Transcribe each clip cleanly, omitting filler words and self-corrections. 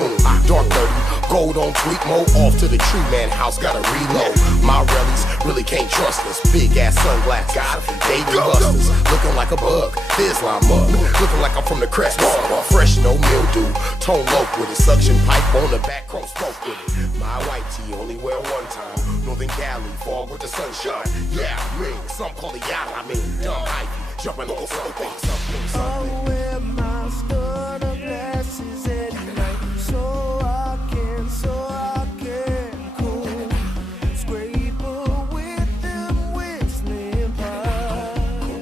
coon. Dark 30, gold on tweet mode, off to the tree man house, gotta reload. My rallies really can't trust us. Big ass sunglasses, Dave Busters, looking like a bug. Islam mug, looking like I'm from the crest. Fresh, no mildew, tone low with it. Suction pipe on the back, chrome smoke with it. My white tee only wear one time. Northern Cali, fog with the sunshine. Yeah, me, some call it yada. I mean, dumb hype, jumping on something. I wear my starter glasses at night, so I can cool. Scraper with them whistling pipes.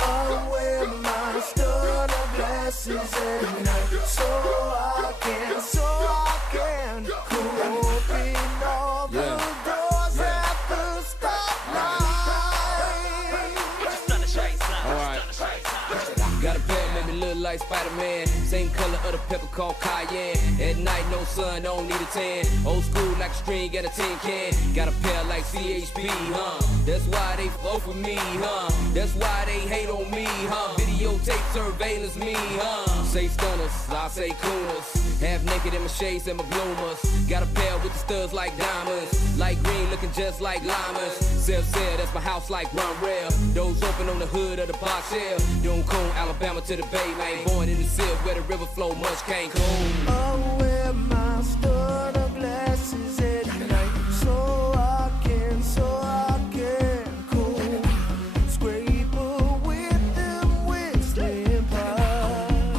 I wear my starter glasses at night, so I can cool. Open all the doors at the stoplight. Got a bed, made me look like Spider-Man. Same color of the pepper called cayenne. At night, no sun, don't need a tan. Old school like a string, got a tin can. Got a pair like CHP, huh? That's why they fuck with me, huh? That's why they hate on me, huh? Videotape surveillance me, huh? Say stunners, I say cooners. Half naked in my shades and my bloomers. Got a pair with the studs like diamonds. Light green looking just like llamas. Self-said, that's my house like Run Rail. Doors open on the hood of the box shell. Duncombe, Alabama to the Bay, man. Born in the silk where the river flow much can't cool. I wear my starter glasses at night, so I can cool. Scraper with them whistling pipes.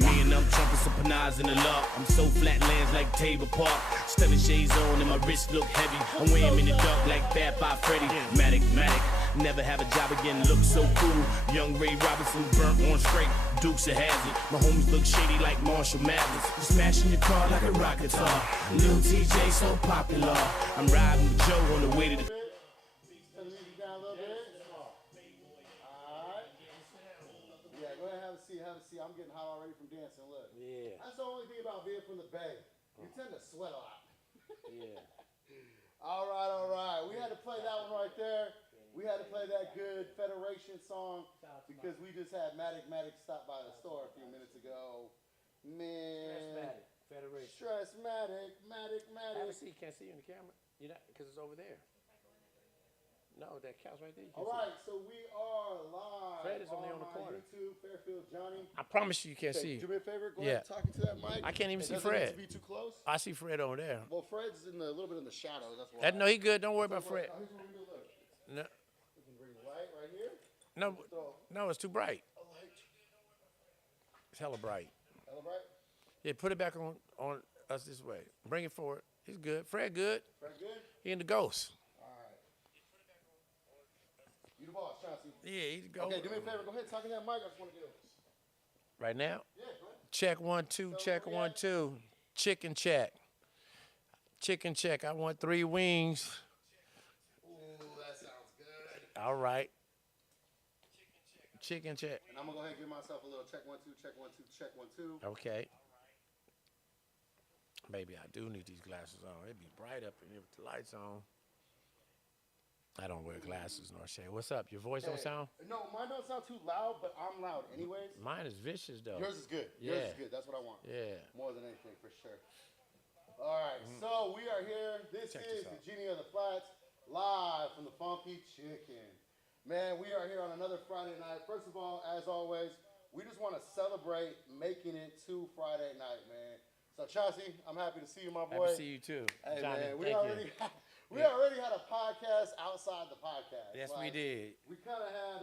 Me and I'm trumping some panaz in the lock. I'm so flatlands like Tabor Park. Stunning shades on and my wrist look heavy. I'm wearing in the dark like Bad by Freddy. Matic. Never have a job again, look so cool. Young Ray Robinson, burnt on straight, Dukes of Hazzard. My homies look shady like Marshall Mathers. I'm smashing your car like a rocket car. Lil TJ so popular. I'm riding with Joe on the way to the... Turn the music down a little bit. Alright. Yeah, go ahead and have a seat. I'm getting hot already from dancing, look. Yeah. That's the only thing about being from the Bay. You tend to sweat a lot. Yeah. All right. We had to play that one right there. We had to play that good Federation song because we just had Matic stop by the store a few minutes ago. Man. Federation. Stressmatic. Can't see you in the camera. You're not, because it's over there. No, that couch right there. You can All right, so we are live Fred is only on the my corner. YouTube, Fairfield Jonny. I promise you can't see Do you. me a favor, go Yeah. ahead talking to that mic. I can't even see Doesn't Fred. need to be too close. I see Fred over there. Well, Fred's in a little bit in the shadows. That's why. No, he good. Don't worry about Fred. Here's what we do. Look, No, we can bring the light right here. no, it's too bright. A light. It's hella bright. Hello, bright. Yeah, put it back on us this way. Bring it forward. He's good. Fred good. Fred, good. He in the ghost. All right. You the boss, Chauncey. Yeah, he's the ghost. Okay, do me a favor. Go ahead, talk in that mic. I just want to get it. Right now. Yeah, go ahead. Check 1 2. Check 1 2. Chicken check. Chicken check. I want 3 wings. Ooh, that sounds good. All right. Chicken check. And I'm gonna go ahead and give myself a little check 1 2, check 1 2, check 1 2. Okay. Maybe I do need these glasses on. It'd be bright up in here with the lights on. I don't wear glasses nor shade. What's up? Your voice don't sound? No, mine don't sound too loud, but I'm loud anyways. Mine is vicious though. Yours is good. Yeah. Yours is good. That's what I want. Yeah. More than anything, for sure. All right, so we are here. This Check is this the out. Genie of the Flats, live from the Fonky Chicken. Man, we are here on another Friday night. First of all, as always, we just want to celebrate making it to Friday night, man. So, Chauncey, I'm happy to see you, my boy. Happy to see you too. Hey, Johnny, man, thank you. we already had a podcast outside the podcast. Yes, we did. We kind of had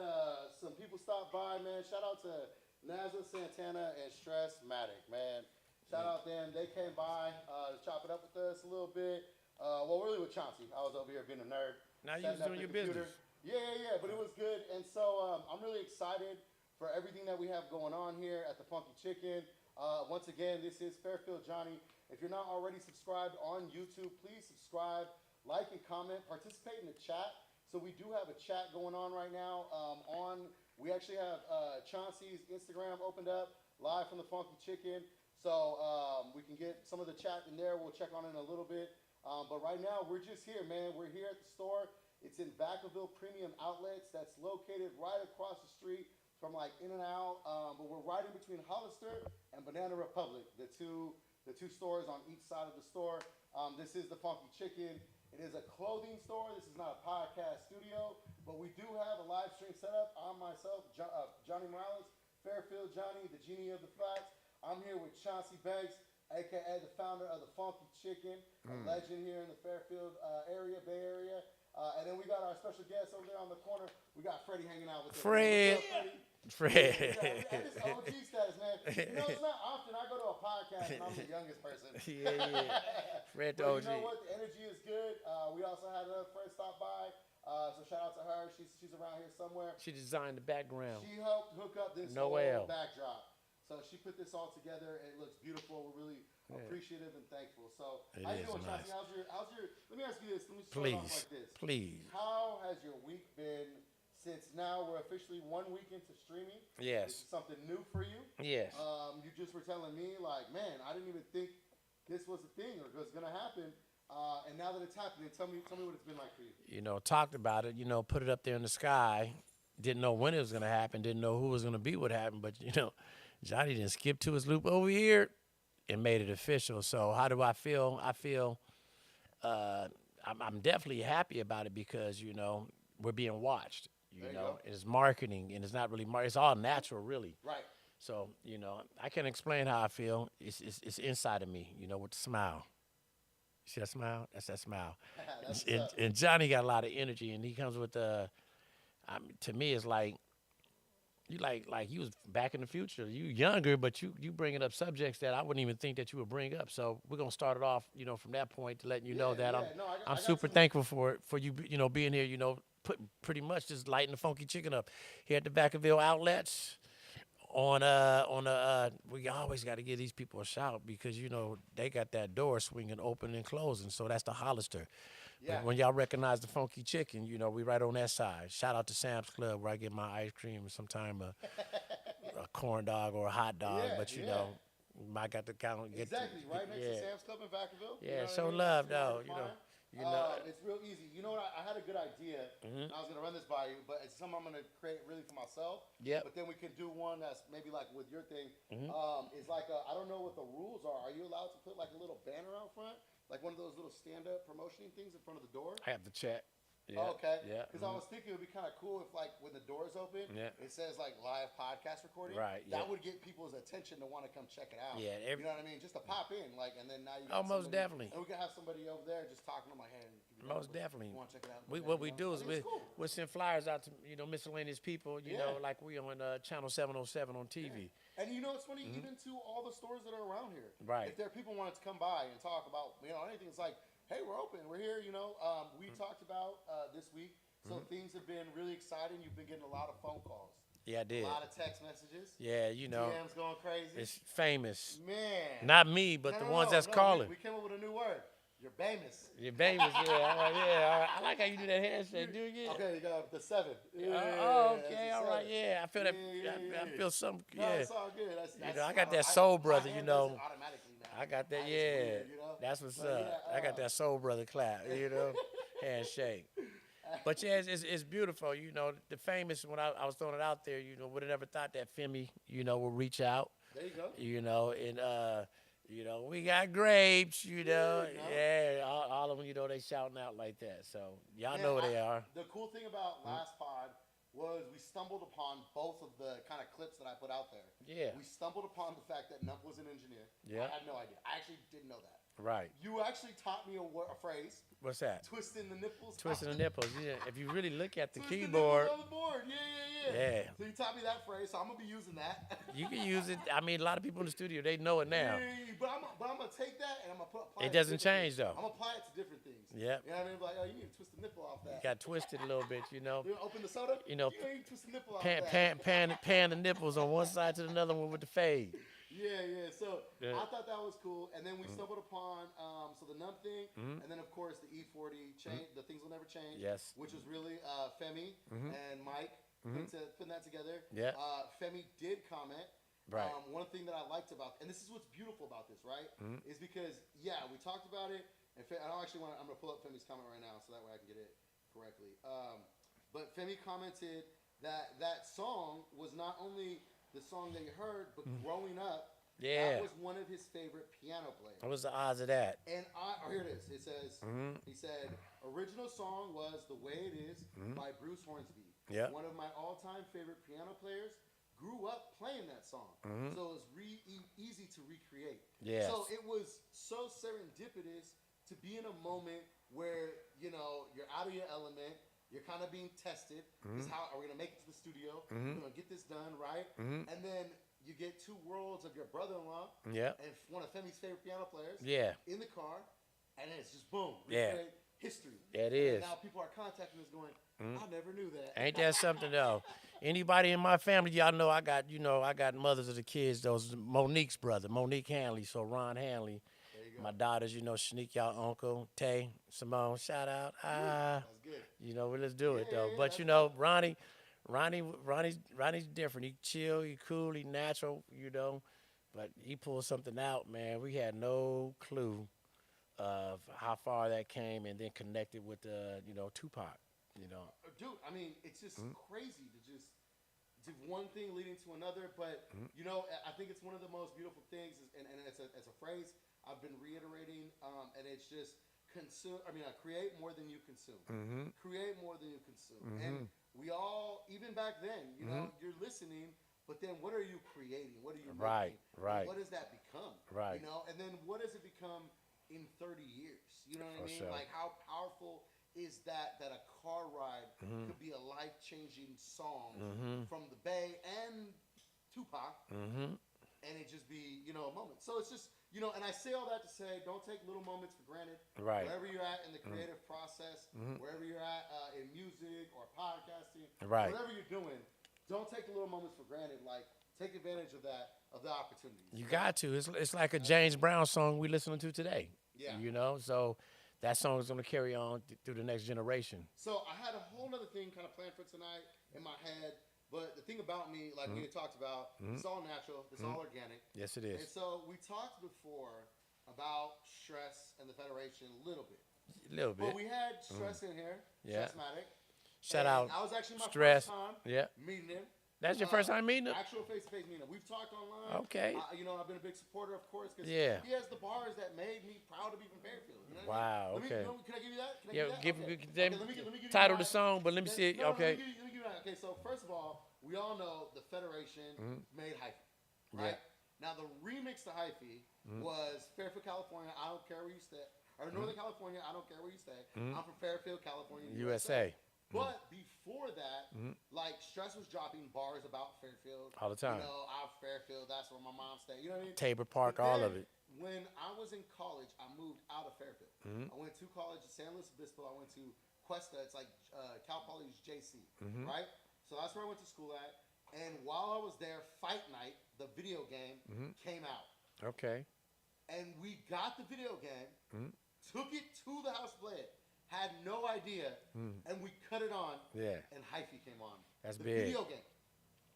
some people stop by, man. Shout out to Nazla Santana and Stressmatic, man. Shout out them. They came by to chop it up with us a little bit. Well, really with Chauncey. I was over here being a nerd. Now you was doing your business. Yeah, but it was good. And so I'm really excited for everything that we have going on here at the Fonky Chicken. Once again, this is Fairfield Jonny. If you're not already subscribed on YouTube, please subscribe, like, and comment. Participate in the chat. So we do have a chat going on right now. We actually have Chauncey's Instagram opened up, live from the Fonky Chicken. So we can get some of the chat in there. We'll check on it in a little bit. But right now, we're just here, man. We're here at the store. It's in Vacaville Premium Outlets. That's located right across the street from like in and out. But we're right in between Hollister and Banana Republic, the two stores on each side of the store. This is the Funky Chicken. It is a clothing store. This is not a podcast studio, but we do have a live stream set up. I'm myself, Jonny Morales, Fairfield Johnny, the Genie of the Flats. I'm here with Chauncey Banks, aka the founder of the Funky Chicken, a legend here in the Fairfield area, Bay Area. And then we got our special guest over there on the corner. We got Freddie hanging out with us. Fred. Fred. This OG status, man. You know, it's not often I go to a podcast and I'm the youngest person. Yeah. Fred the But OG. you know what? The energy is good. We also had another friend stop by. So shout out to her. She's around here somewhere. She designed the background. She helped hook up this Noelle. whole backdrop. So she put this all together. It looks beautiful. We're really appreciative and thankful. So It how you is doing, nice. Chauncey? How's your? Let me ask you this. Let me start off like this. Please. How has your week been since now we're officially 1 week into streaming? Yes. This is something new for you. Yes. You just were telling me like, man, I didn't even think this was a thing or was gonna happen. And now that it's happening, tell me what it's been like for you. You know, talked about it, you know, put it up there in the sky. Didn't know when it was going to happen. Didn't know who was going to be what happened. But, you know, Johnny didn't skip to his loop over here and made it official. So how do I feel? I feel I'm definitely happy about it because, you know, we're being watched. You know, it's marketing and it's not really it's all natural, really. Right. So, you know, I can't explain how I feel. It's inside of me, you know, with the smile. See that smile? That's that smile. And Johnny got a lot of energy, and he comes with to me, it's like you like you was back in the future. You younger, but you bringing up subjects that I wouldn't even think that you would bring up. So we're gonna start it off, you know, from that point to letting you know that I'm super thankful for you, you know, being here. You know, pretty much just lighting the Funky Chicken up here at the Vacaville outlets. We always got to give these people a shout because, you know, they got that door swinging open and closing. So that's the Hollister. Yeah. But when y'all recognize the Funky Chicken, you know, we right on that side. Shout out to Sam's Club where I get my ice cream and sometime a corn dog or a hot dog. Yeah, but, you know, I got to kind of get exactly right next to Sam's Club in Vacaville. Yeah, you know show what I mean? love, That's though. right on You know, it's real easy. You know what? I had a good idea. And I was gonna run this by you, but it's something I'm gonna create really for myself. Yep. But then we can do one that's maybe like with your thing. Is like I don't know what the rules are. Are you allowed to put like a little banner out front, like one of those little stand-up promotioning things in front of the door? I have to check. Yeah. Oh, okay. Yeah. Because I was thinking it would be kind of cool if, like, when the doors open, it says like live podcast recording. Right, That yeah. would get people's attention to want to come check it out. Yeah, you know what I mean? Just to pop in, like, and then now you. Oh, most definitely. And we can have somebody over there just talking. I'm like, hey, Most definitely. Want to check it out? What we do is cool. we'll send flyers out to, you know, miscellaneous people, you know, like we on channel 707 on TV. And you know what's funny? Even to all the stores that are around here. Right. If there are people wanting to come by and talk about, you know, anything, it's like, hey, we're open. We're here, you know. We talked about this week. So things have been really exciting. You've been getting a lot of phone calls. Yeah, I did. A lot of text messages. Yeah, you know. DMs going crazy. It's famous. Man. Not me, but the ones that's calling. We came up with a new word. You're famous. You're famous, yeah. I'm like, yeah. I like how you do that handshake. Do it again. Okay, you got the 7. Okay, all right, yeah. I feel that. I feel some. No, Yeah. it's all good. You know, I got that soul brother. You know. Automatically now. I got that. It's Yeah. weird, you know? That's what's But up. yeah, I got that soul brother clap. You know, handshake. But yeah, it's beautiful. You know, the famous, when I was throwing it out there, you know, would have never thought that Femi, you know, would reach out. There you go. You know, and you know, we got grapes, you know. Yeah, all of them, you know, they shouting out like that. So y'all know where they are. The cool thing about last pod was we stumbled upon both of the kind of clips that I put out there. Yeah. We stumbled upon the fact that Nump was an engineer. Yeah. I had no idea. I actually didn't know that. Right. You actually taught me a phrase. What's that? Twisting the nipples. Twisting the nipples. Yeah. If you really look at the Twist keyboard, the nipples on the board. Yeah. Yeah. So you taught me that phrase, so I'm gonna be using that. you can use it. I mean, a lot of people in the studio, they know it now. Yeah, but I'm gonna take that and I'm gonna apply It to doesn't different change, things. though. I'm gonna apply it to different things. Yep. You know what I mean? Like, oh, you need to twist the nipple off that. Got twisted a little bit, you know. You open the soda. You know, you ain't twist the nipple off that. pan the nipples on one side to another one with the fade. Yeah. So Yeah. I thought that was cool, and then we stumbled upon so the Nump thing, and then of course the E40 change. The things will never change. Yes. Which was really Femi and Mike putting that together. Yeah. Femi did comment. Right. One thing that I liked about, and this is what's beautiful about this, right? Is because we talked about it, and I don't actually I'm gonna pull up Femi's comment right now so that way I can get it correctly. But Femi commented that song was not not only the song that you heard, but growing up, Yeah. that was one of his favorite piano players. What was the odds of that? And here it is. It says, he said, original song was The Way It Is by Bruce Hornsby. Yep. One of my all-time favorite piano players. Grew up playing that song. So it was easy to recreate. Yes. So it was so serendipitous to be in a moment where, you know, you're out of your element. You're kind of being tested. Is how are we going to make it to the studio? We're going to get this done, right? And then you get two worlds of your brother-in-law and one of Femi's favorite piano players in the car, and it's just boom, recreate history. That is. And now people are contacting us going, I never knew that. Ain't that something though? Anybody in my family, y'all know I got mothers of the kids. Those Monique's brother, Monique Hanley. So Ron Hanley. There you go. My daughters, Shanique, y'all uncle, Tay, Simone, shout out. That's good. Well, let's do it though. Yeah, But Ronnie's different. He chill, he cool, he natural, But he pulled something out, man. We had no clue of how far that came, and then connected with Tupac. Dude, I mean, it's just crazy to just one thing leading to another. But I think it's one of the most beautiful things, and it's a phrase I've been reiterating, and it's just create more than you consume. Create more than you consume. And we all, even back then, you're listening, but then what are you creating? What are you making? Right. What does that become? Right. And then what does it become in 30 years? You know what I mean? Sure. Like, how powerful is that a car ride could be a life-changing song from the Bay and Tupac, and it just be, a moment. So it's just, and I say all that to say, don't take little moments for granted. Right. Wherever you're at in the creative process, wherever you're at in music or podcasting, Right. whatever you're doing, don't take the little moments for granted. Like, take advantage of the opportunities. You got to. It's like a James Brown song we listening to today. Yeah. So that song is going to carry on through the next generation. So I had a whole other thing kind of planned for tonight in my head. But the thing about me, like we had talked about, it's all natural. It's all organic. Yes, it is. And so we talked before about stress and the Federation a little bit. A little bit. But we had Stress in here. Yeah. Stressmatic. Shout And out I was actually my Stress. first time meeting him. That's your first time meeting him? Actual face-to-face meeting him. We've talked online. Okay. I've been a big supporter, of course, because Yeah. he has the bars that made me proud to be from Fairfield. You know what Wow, I mean? okay. Can I give you that? Can I Yeah, give you that? give Okay. them Let me give you title of that. the song, but let me see it. No, Okay. Let me give you that. Okay, so first of all, we all know the Federation made hyphy, right? Yeah. Now the remix to hyphy was Fairfield, California. I don't care where you stay, or Northern California. I don't care where you stay. I'm from Fairfield, California, USA. But before that, like Stress was dropping bars about Fairfield All the time. I'm Fairfield. That's where my mom stayed. You know what I mean? Tabor Park, But all then, of it. When I was in college, I moved out of Fairfield. I went to college at San Luis Obispo. I went to Cuesta. It's like Cal Poly's JC, right? So that's where I went to school at. And while I was there, Fight Night, the video game, came out. Okay. And we got the video game, took it to the house to play it, had no idea, and we cut it on, Yeah. and hyphy came on. That's the big. video game.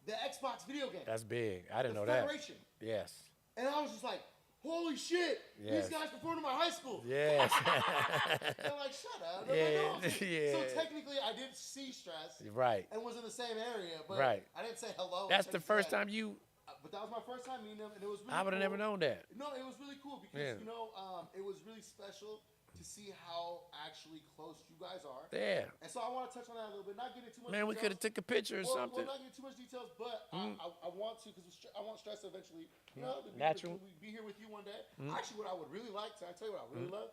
The Xbox video game. That's big. I didn't the know that. Federation. Yes. And I was just like, holy shit, Yes. these guys performed in my high school. Yes. They're like, shut up. Yeah, Like, oh. yeah. So technically, I did see Stress Right. and was in the same area, but Right. I didn't say hello. That's and the shake his first hand. time you. But that was my first time meeting him, and it was really I would have cool. never known that. No, it was really cool because, Yeah. it was really special to see how actually close you guys are. Yeah. And so I want to touch on that a little bit, not get into too much Man, we could have details. took a picture or something. Well, not get too much details, but I want to, because I want Stress to eventually, Natural. be here with you one day. Actually, what I would really like to, I tell you what I really love,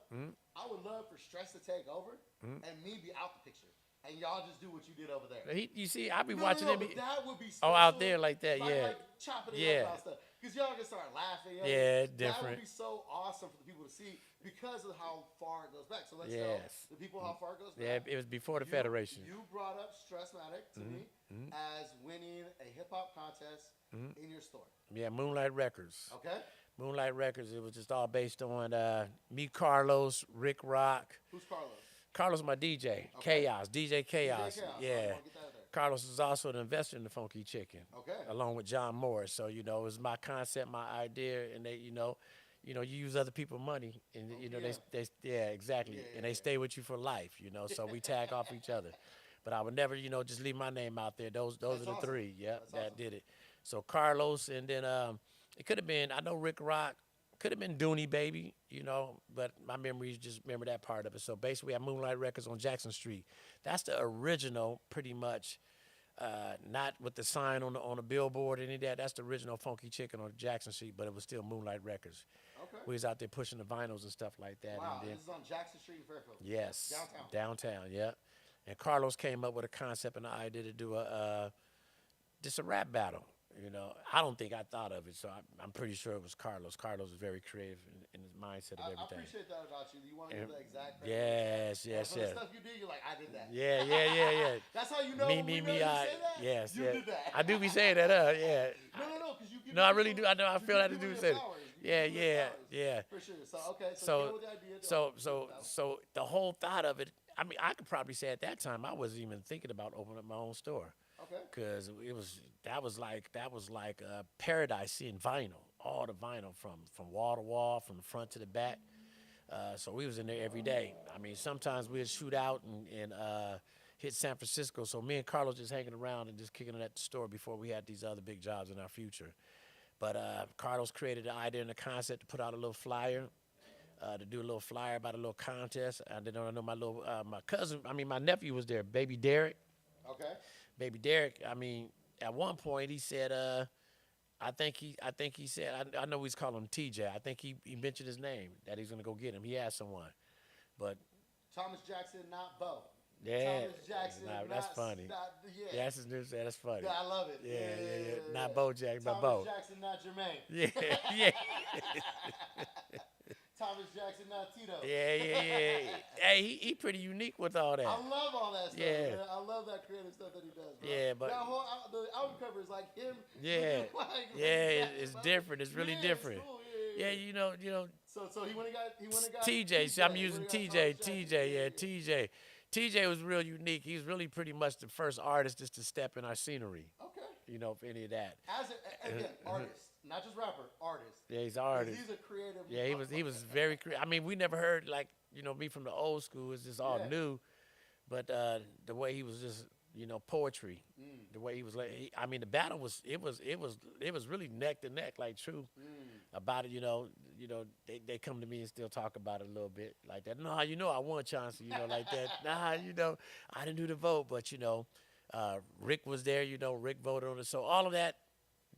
I would love for Stress to take over and me be out the picture. And y'all just do what you did over there. You see, I be watching him. But that would be special. Oh, out there like that, yeah. Like chopping it Yeah. up and stuff. Because y'all can start laughing. Yeah, it's That different. would be so awesome for the people to see because of how far it goes back. So let's Yes. tell the people how far it goes Yeah, back. it was before the Federation. You brought up Stressmatic to me as winning a hip-hop contest in your store. Yeah, Moonlight Records. Okay? Moonlight Records, it was just all based on me, Carlos, Rick Rock. Who's Carlos? Carlos, my DJ, Okay. Chaos, DJ Chaos. DJ Chaos. I Yeah. wanna get that out there. Carlos is also an investor in the Fonky Chicken. Okay. Along with John Morris. So, it was my concept, my idea, and they, you use other people's money, and, yeah. they yeah, exactly. Yeah, and they stay with you for life, so we tag off each other. but I would never, just leave my name out there. Those That's are the awesome. three. Yep, That's that awesome. did it. So Carlos, and then it could have been. I know Rick Rock. Could have been Dooney Baby, but my memories just remember that part of it. So basically, we have Moonlight Records on Jackson Street. That's the original, pretty much. Not with the sign on the billboard or any of that. That's the original Funky Chicken on Jackson Street, but it was still Moonlight Records. Okay. We was out there pushing the vinyls and stuff like that. Wow, And then, this is on Jackson Street in Fairfield. yes, Downtown. yeah. And Carlos came up with a concept and the idea to do just a rap battle. I don't think I thought of it, so I'm pretty sure it was Carlos. Carlos is very creative in his mindset of I everything. appreciate that about you. You want to do the exact thing. Yes, For yes, the yes. stuff you did, you're like, I did that. Yeah. That's how you know Me, when me, we know me, you I. say that. Yes, You yes. did that. I do be saying that, yeah. No, because you give No, I people- really do. I know. I you feel give that to people do their say it. flowers. You Yeah, give people their yeah, flowers. yeah. For sure. So, okay, so, So, you with the idea. so the whole thought of it. I mean, I could probably say at that time I wasn't even thinking about opening up my own store, Okay. because that was like paradise seeing vinyl, all the vinyl from wall to wall, from the front to the back. So we was in there every day. I mean, sometimes we'd shoot out and hit San Francisco. So me and Carlos just hanging around and just kicking it at the store before we had these other big jobs in our future. But Carlos created the idea and the concept to put out a little flyer, to do a little flyer about a little contest. And then I know my nephew was there, Baby Derek. Okay. Baby Derek, I mean, at one point he said, I think he said, I know he's calling him TJ. I think he mentioned his name, that he's going to go get him. He asked someone. But, Thomas Jackson, not Bo. yeah, Thomas Jackson, that's not- funny. not- yeah. Yeah, that's his new say. That's funny. Yeah, I love it. Yeah. Not yeah. Bo Jack, but Thomas Bo. Jackson, not Jermaine. Yeah. Thomas Jackson, not Tito. Yeah. Hey, he pretty unique with all that. I love all that stuff. Yeah. Man. I love that creative stuff that he does, bro. Yeah, but- that whole the album cover is like him. Yeah. looking like Yeah, Jackson, it's bro. different. It's really Yeah, different. It's cool. Yeah, Yeah. So he went and got TJ. See, I'm using Went and got TJ. Thomas Jackson. TJ, yeah, TJ. TJ was real unique. He's really pretty much the first artist just to step in our scenery. Okay. For any of that. Again, artist, not just rapper, artist. Yeah, he's an artist. He's a creative. Yeah, he was very creative. I mean, we never heard me from the old school. It's just all Yeah. new, but the way he was just poetry, the way he was the battle was it was really neck to neck, like true about it. They come to me and still talk about it a little bit like that. No, I won Chauncey, like that. Nah, I didn't do the vote, but Rick was there. Rick voted on it. So all of that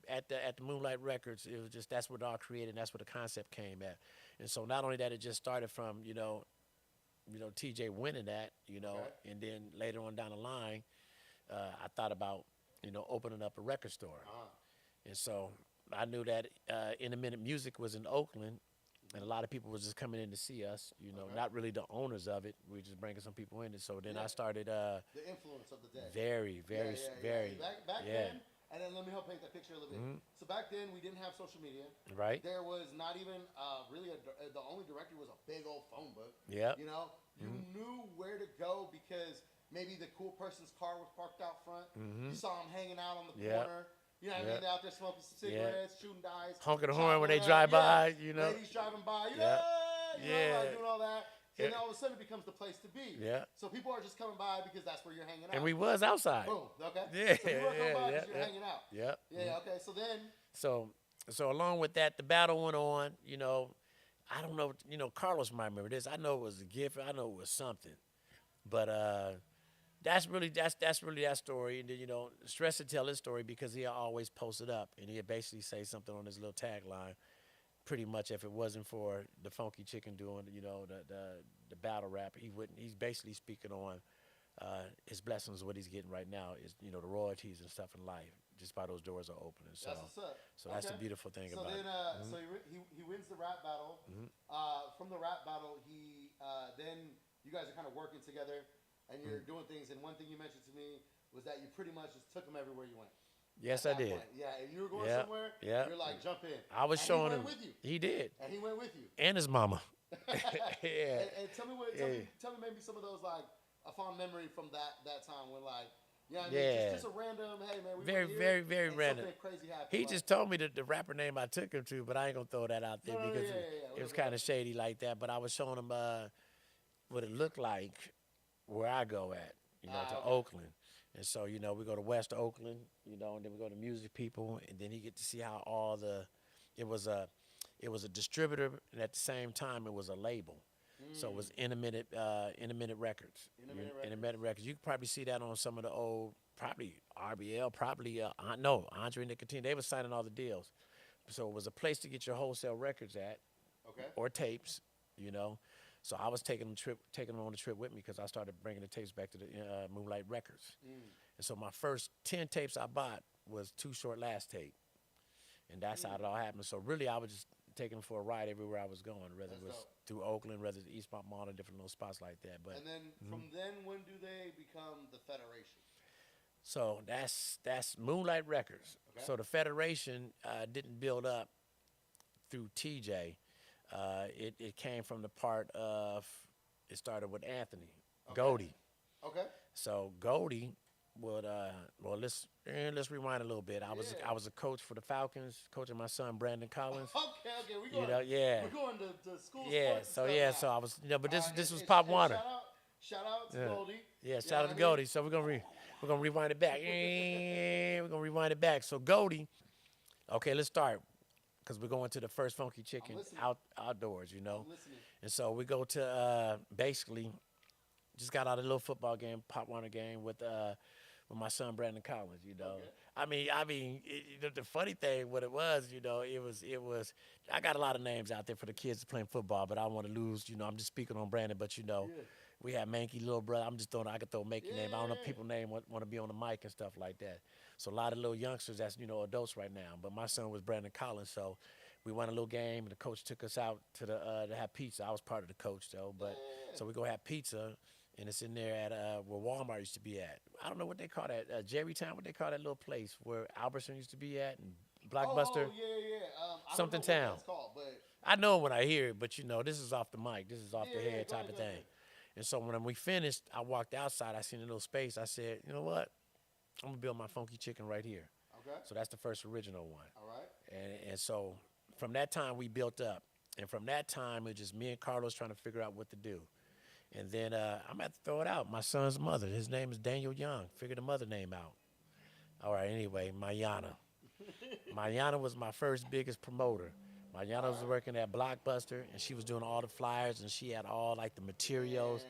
at the Moonlight Records, it was just that's what all created. And that's where the concept came at. And so not only that, it just started from TJ winning that, Okay. and then later on down the line, I thought about opening up a record store. And so I knew that In a Minute Music was in Oakland, and a lot of people was just coming in to see us. Not really the owners of it. We were just bringing some people in. And so then I started. The influence of the day. Very. Back Yeah. then, and then let me help paint that picture a little bit. So back then, we didn't have social media. Right. There was not even really the only directory was a big old phone book. Yep. You knew where to go because maybe the cool person's car was parked out front. You saw them hanging out on the Yep. corner. You know what I mean? Yep. They're out there smoking some cigarettes, shooting dice, Honking the horn when they chopping drive up, by, Ladies driving by, Yep. like doing all that. Yeah. And then all of a sudden it becomes the place to be. Yeah. So people are just coming by because that's where you're hanging out. And we was outside. Boom. Okay. Yeah, So people are coming by because yeah, you're hanging out. Yep. Yeah. Okay. So then. So along with that, the battle went on. I don't know. Carlos might remember this. I know it was a gift. I know it was something, but that's really that story. And then Stress to tell his story because he always posted up and he'd basically say something on his little tagline. Pretty much, if it wasn't for the Funky Chicken doing the battle rap, he wouldn't. He's basically speaking on his blessings, what he's getting right now is the royalties and stuff in life. Just by those doors are opening. So That's what's up. So that's the beautiful thing So about then, it. so he wins the rap battle. From the rap battle, then you guys are kind of working together, and you're doing things. And one thing you mentioned to me was that you pretty much just took him everywhere you went. Yes, at I that did. point. Yeah, if you were going Yeah, somewhere, yeah. you're like, jump in. I was And showing he him. went with you. He did. And he went with you. And his mama. Yeah. And tell me tell me maybe some of those like a fond memory from that time when like. Yeah, Yeah. just a random. Hey man, we Very, went here, very, very and random. something crazy happened. He like, just told me the rapper name I took him to, but I ain't gonna throw that out there No, because yeah, it was whatever. kind of shady like that. But I was showing him what it looked like where I go at. to Oakland. And so, we go to West Oakland, and then we go to Music People, and then you get to see how it was a distributor, and at the same time it was a label. So it was Intermittent Records. Intermittent Records. You could probably see that on some of the old, probably RBL, no, Andre Nicotine. They were signing all the deals. So it was a place to get your wholesale records at, or tapes, So I was taking them on the trip with me because I started bringing the tapes back to the Moonlight Records. And so my first 10 tapes I bought was Too Short Last tape. And that's how it all happened. So really I was just taking them for a ride everywhere I was going, whether it was through Oakland, whether it's East Mall, or different little spots like that. But and then from then, when do they become the Federation? So that's Moonlight Records. Okay. So the Federation didn't build up through TJ. It came from the part of, it started with Anthony, Goldie. Okay. So Goldie would, let's rewind a little bit. I was a coach for the Falcons, coaching my son Brandon Collins. Okay, we going. Yeah. We're going to school. Yeah, sports so and yeah, stuff so now. I was, but this was Pop Warner. Shout out to Goldie. Yeah, shout out to Goldie. So we're gonna rewind it back. We're gonna rewind it back. So Goldie, okay, let's start. Because we're going to the first Funky Chicken outdoors, I'm listening. And so we go to basically just got out of a little football game, Pop Warner game with my son Brandon Collins, Okay. I mean, the funny thing, what it was, it was. I got a lot of names out there for the kids playing football, but I don't want to lose. I'm just speaking on Brandon, but we had Mankey, little brother. I could throw Mankey name. I don't know if people name want to be on the mic and stuff like that. So a lot of little youngsters that's adults right now. But my son was Brandon Collins, so we won a little game, and the coach took us out to have pizza. I was part of the coach though, but so we go have pizza. And it's in there at where Walmart used to be at. I don't know what they call that. Jerrytown, what they call that little place where Albertson used to be at and Blockbuster. Oh, yeah. Something I don't know Town. What that's called, but I know when I hear it, but this is off the mic. This is off the head type of go thing. ahead. And so when we finished, I walked outside. I seen a little space. I said, you know what? I'm going to build my Funky Chicken right here. Okay. So that's the first original one. All right. And so from that time, we built up. And from that time, it was just me and Carlos trying to figure out what to do. And then I'm going to have to throw it out. My son's mother, his name is Daniel Young. Figure the mother name out. All right, anyway, Mayana. Mayana was my first biggest promoter. Mayana was working at Blockbuster, and she was doing all the flyers, and she had all, like, the materials.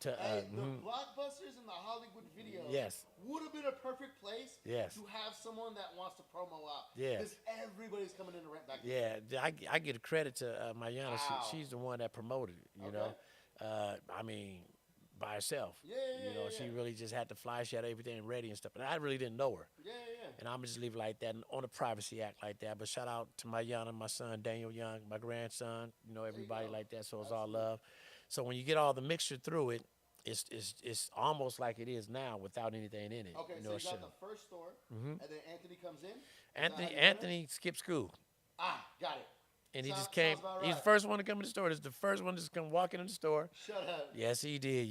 The Blockbusters and the Hollywood videos Yes. would have been a perfect place Yes. to have someone that wants to promo out. Yes. Because everybody's coming in to rent back. Yeah, I give credit to Mayana. Wow. She's the one that promoted it, you know. I mean, by herself. Yeah. She really just had to fly. She had everything ready and stuff. And I really didn't know her. Yeah. And I'm just leave it like that, and on a privacy act like that. But shout out to Mayana, my son Daniel Young, my grandson, everybody like that. So it's all love. So when you get all the mixture through it, it's almost like it is now without anything in it. Okay, so you got the first store, and then Anthony comes in. Anthony skipped school. Got it. And he just came. Right. He's the first one to come in the store. This is the first one to come walking in the store. Shut up. Yes, he did.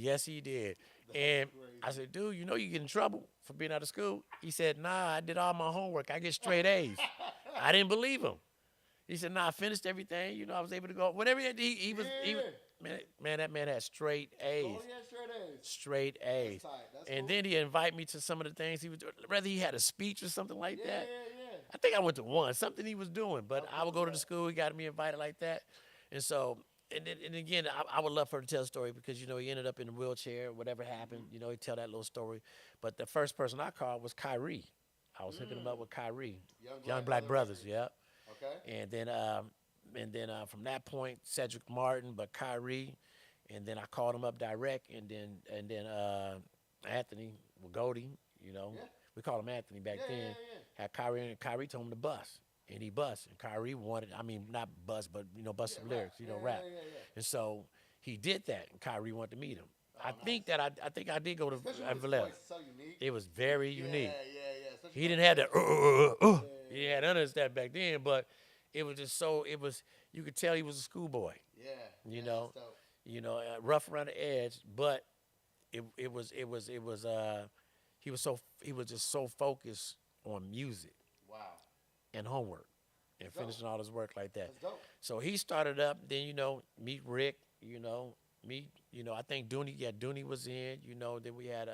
And crazy. I said, dude, you get in trouble for being out of school? He said, nah, I did all my homework. I get straight A's. I didn't believe him. He said, nah, I finished everything. I was able to go. Whatever he was, man, that man had straight A's. Oh, yeah, straight A's. Straight A's. That's tight. That's And cool. then he invite me to some of the things he was doing. Whether he had a speech or something like that. Yeah. I think I went to one, something he was doing, but I would go to the school. He got me invited like that. And so, and again, I would love for her to tell the story because, he ended up in a wheelchair, whatever happened, he'd tell that little story. But the first person I called was Kyrie. I was hooking him up with Kyrie. Young Black Brothers, Records. yeah. Okay. And then from that point, Cedric Martin, but Kyrie. And then I called him up direct. And then Anthony Goldie, We called him Anthony back then. Yeah. Had Kyrie, and Kyrie told him to bust. And he bust. And Kyrie wanted, not bust, but, bust some lyrics, rap. Yeah. And so he did that, and Kyrie wanted to meet him. I nice. think I did go to Especially when his Vallejo. voice is so unique. It was very unique. Yeah. Especially He when didn't have his that, voice is- he had none of that back then, but it was just you could tell he was a schoolboy. Yeah. That's dope. Rough around the edge, but he was just so focused on music Wow. and homework and dope. finishing all his work like that. That's dope. So he started up, then, meet Rick, me, I think Dooney was in, then we had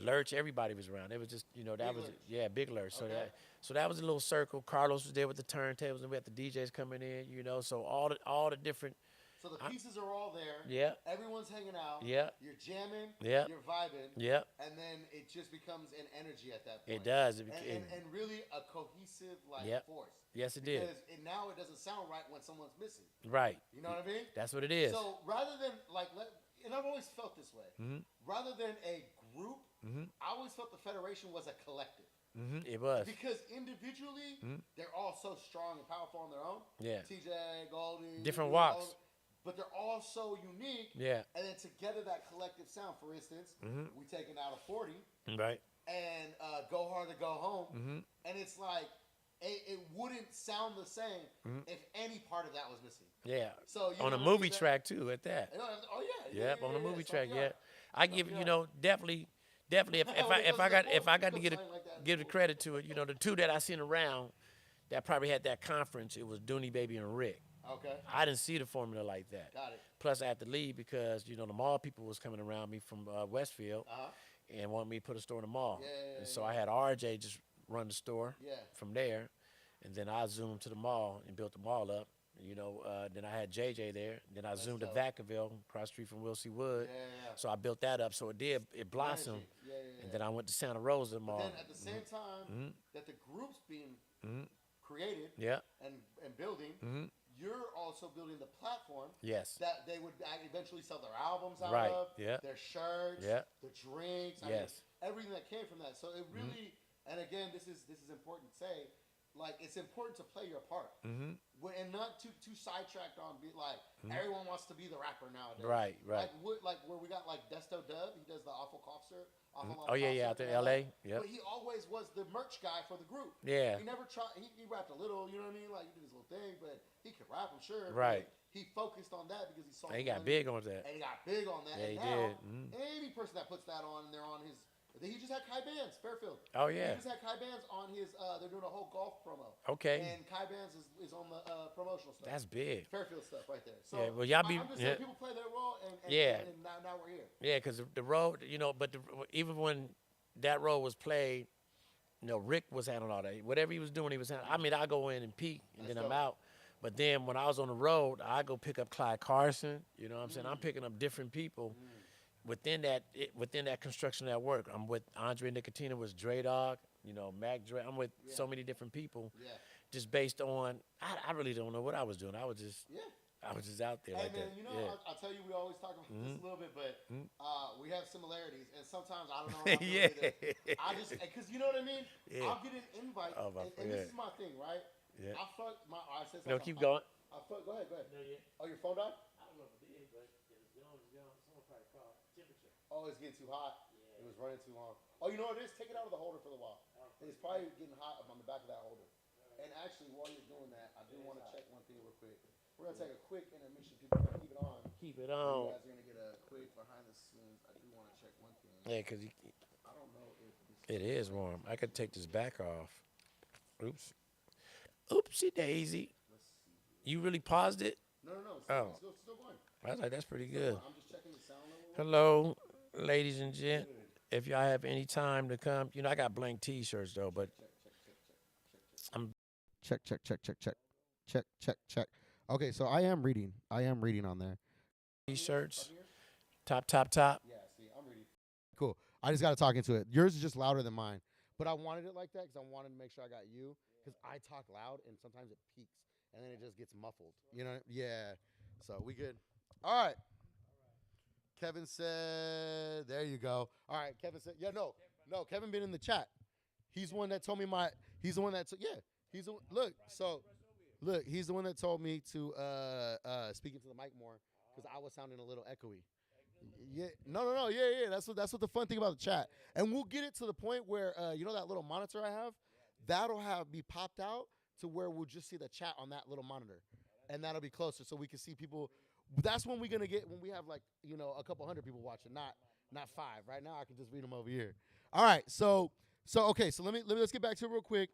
Lurch, everybody was around. It was just, that was Lurch. Big Lurch. So Okay. that was a little circle. Carlos was there with the turntables, and we had the DJs coming in, so all the different. So the pieces are all there. Yeah. Everyone's hanging out. Yeah. You're jamming. Yeah. You're vibing. Yeah. And then it just becomes an energy at that point. It does. And really a cohesive force. Yes, it did. Because now it doesn't sound right when someone's missing. Right. You know what I mean? That's what it is. So rather than and I've always felt this way. Mm-hmm. Rather than a group, I always felt the Federation was a collective. Mm-hmm. It was. Because individually, they're all so strong and powerful on their own. Yeah. TJ, Goldie. Different walks. But they're all so unique. Yeah. And then together, that collective sound. For instance, we taken out a 40. Right. And Go Hard to Go Home. And it's like, it wouldn't sound the same if any part of that was missing. Yeah. So on a movie track, too, at that. Oh, yeah. Yep, on a movie track, yeah. I give it, definitely if I got to give the credit to it, the two that I seen around that probably had that conference, it was Dooney Baby and Rick. Okay. I didn't see the formula like that. Got it. Plus, I had to leave because, the mall people was coming around me from Westfield and wanted me to put a store in the mall. And so I had RJ just run the store from there. And then I zoomed to the mall and built the mall up. Then I had JJ there. Then I zoomed to Vacaville, across the street from Will C. Wood. So I built that up. So it blossomed. And then I went to Santa Rosa Mall. But then at the same time that the group's being created and building, you're also building the platform that they would eventually sell their albums out of, their shirts, the drinks, everything that came from that. So it really, and again, this is important to say, it's important to play your part, and not too sidetracked on everyone wants to be the rapper nowadays. Right. Like where we got Desto Dub, he does the Awful Cough Syrup. Out there in LA. Yeah. But he always was the merch guy for the group. Yeah. He never tried. He rapped a little, you know what I mean? He did his little thing, but he could rap, I'm sure. Right. He focused on that because he saw. And he got big on that. And he got big on that. Yeah, and he did. Any person that puts that on, and they're on his. He just had Kai Bands, Fairfield. Oh, yeah. He just had Kai Bands on his. They're doing a whole golf promo. Okay. And Kai Bands is on the promotional stuff. That's big. Fairfield stuff right there. So well, y'all be. I'm just saying people play their role, and now we're here. Yeah, because the road, but even when that role was played, Rick was handling all that. Whatever he was doing, he was handling. I go in and peek, and then I'm out. But then when I was on the road, I go pick up Clyde Carson. You know what I'm saying? I'm picking up different people. Within that construction of that work, I'm with Andre Nicotina, was Dre Dog, Mac Dre. I'm with so many different people, just based on I really don't know what I was doing. I was just out there like that. I'll tell you, we always talk about this a little bit, but we have similarities, and sometimes I don't know. I just because you know what I mean. Yeah. I'll get an invite, and this is my thing, right? Yeah. I said something. No, keep going. Go ahead. Oh, your phone died? I don't know if it is, but it's gone. Someone probably called temperature. Oh, it's getting too hot. It was running too long. Oh, you know what it is? Take it out of the holder for a while. It's probably getting hot up on the back of that holder. And actually, while you're doing that, I do want to check one thing real quick. We're going to take a quick intermission. People are going to keep it on. Keep it on. You guys are going to get a quick behind the scenes. I do want to check one thing. Yeah, because I don't know if this it is warm. I could take this back off. Oops. Oopsie daisy. Let's see. You really paused it? No. Oh. It's still going. I was like, that's pretty good. I'm just checking the sound level. Hello, ladies and gent. If y'all have any time to come, I got blank T-shirts though, but I'm Check. Okay, so I am reading on there. T-shirts. Top. Yeah, see, I'm reading. Cool. I just got to talk into it. Yours is just louder than mine. But I wanted it like that because I wanted to make sure I got you. Because I talk loud and sometimes it peaks. And then it just gets muffled. You know? Yeah. So we good. All right. Kevin said, there you go. All right. Kevin said, no. Kevin been in the chat. He's the one that told me he's the one that, he's the look, he's the one that told me to speak into the mic more because I was sounding a little echoey. Yeah, no, yeah. That's what the fun thing about the chat. And we'll get it to the point where that little monitor I have, that'll be popped out to where we'll just see the chat on that little monitor, and that'll be closer so we can see people. That's when we're gonna get when we have a couple hundred people watching, not 5. Right now I can just read them over here. All right, so okay, so let's get back to it real quick.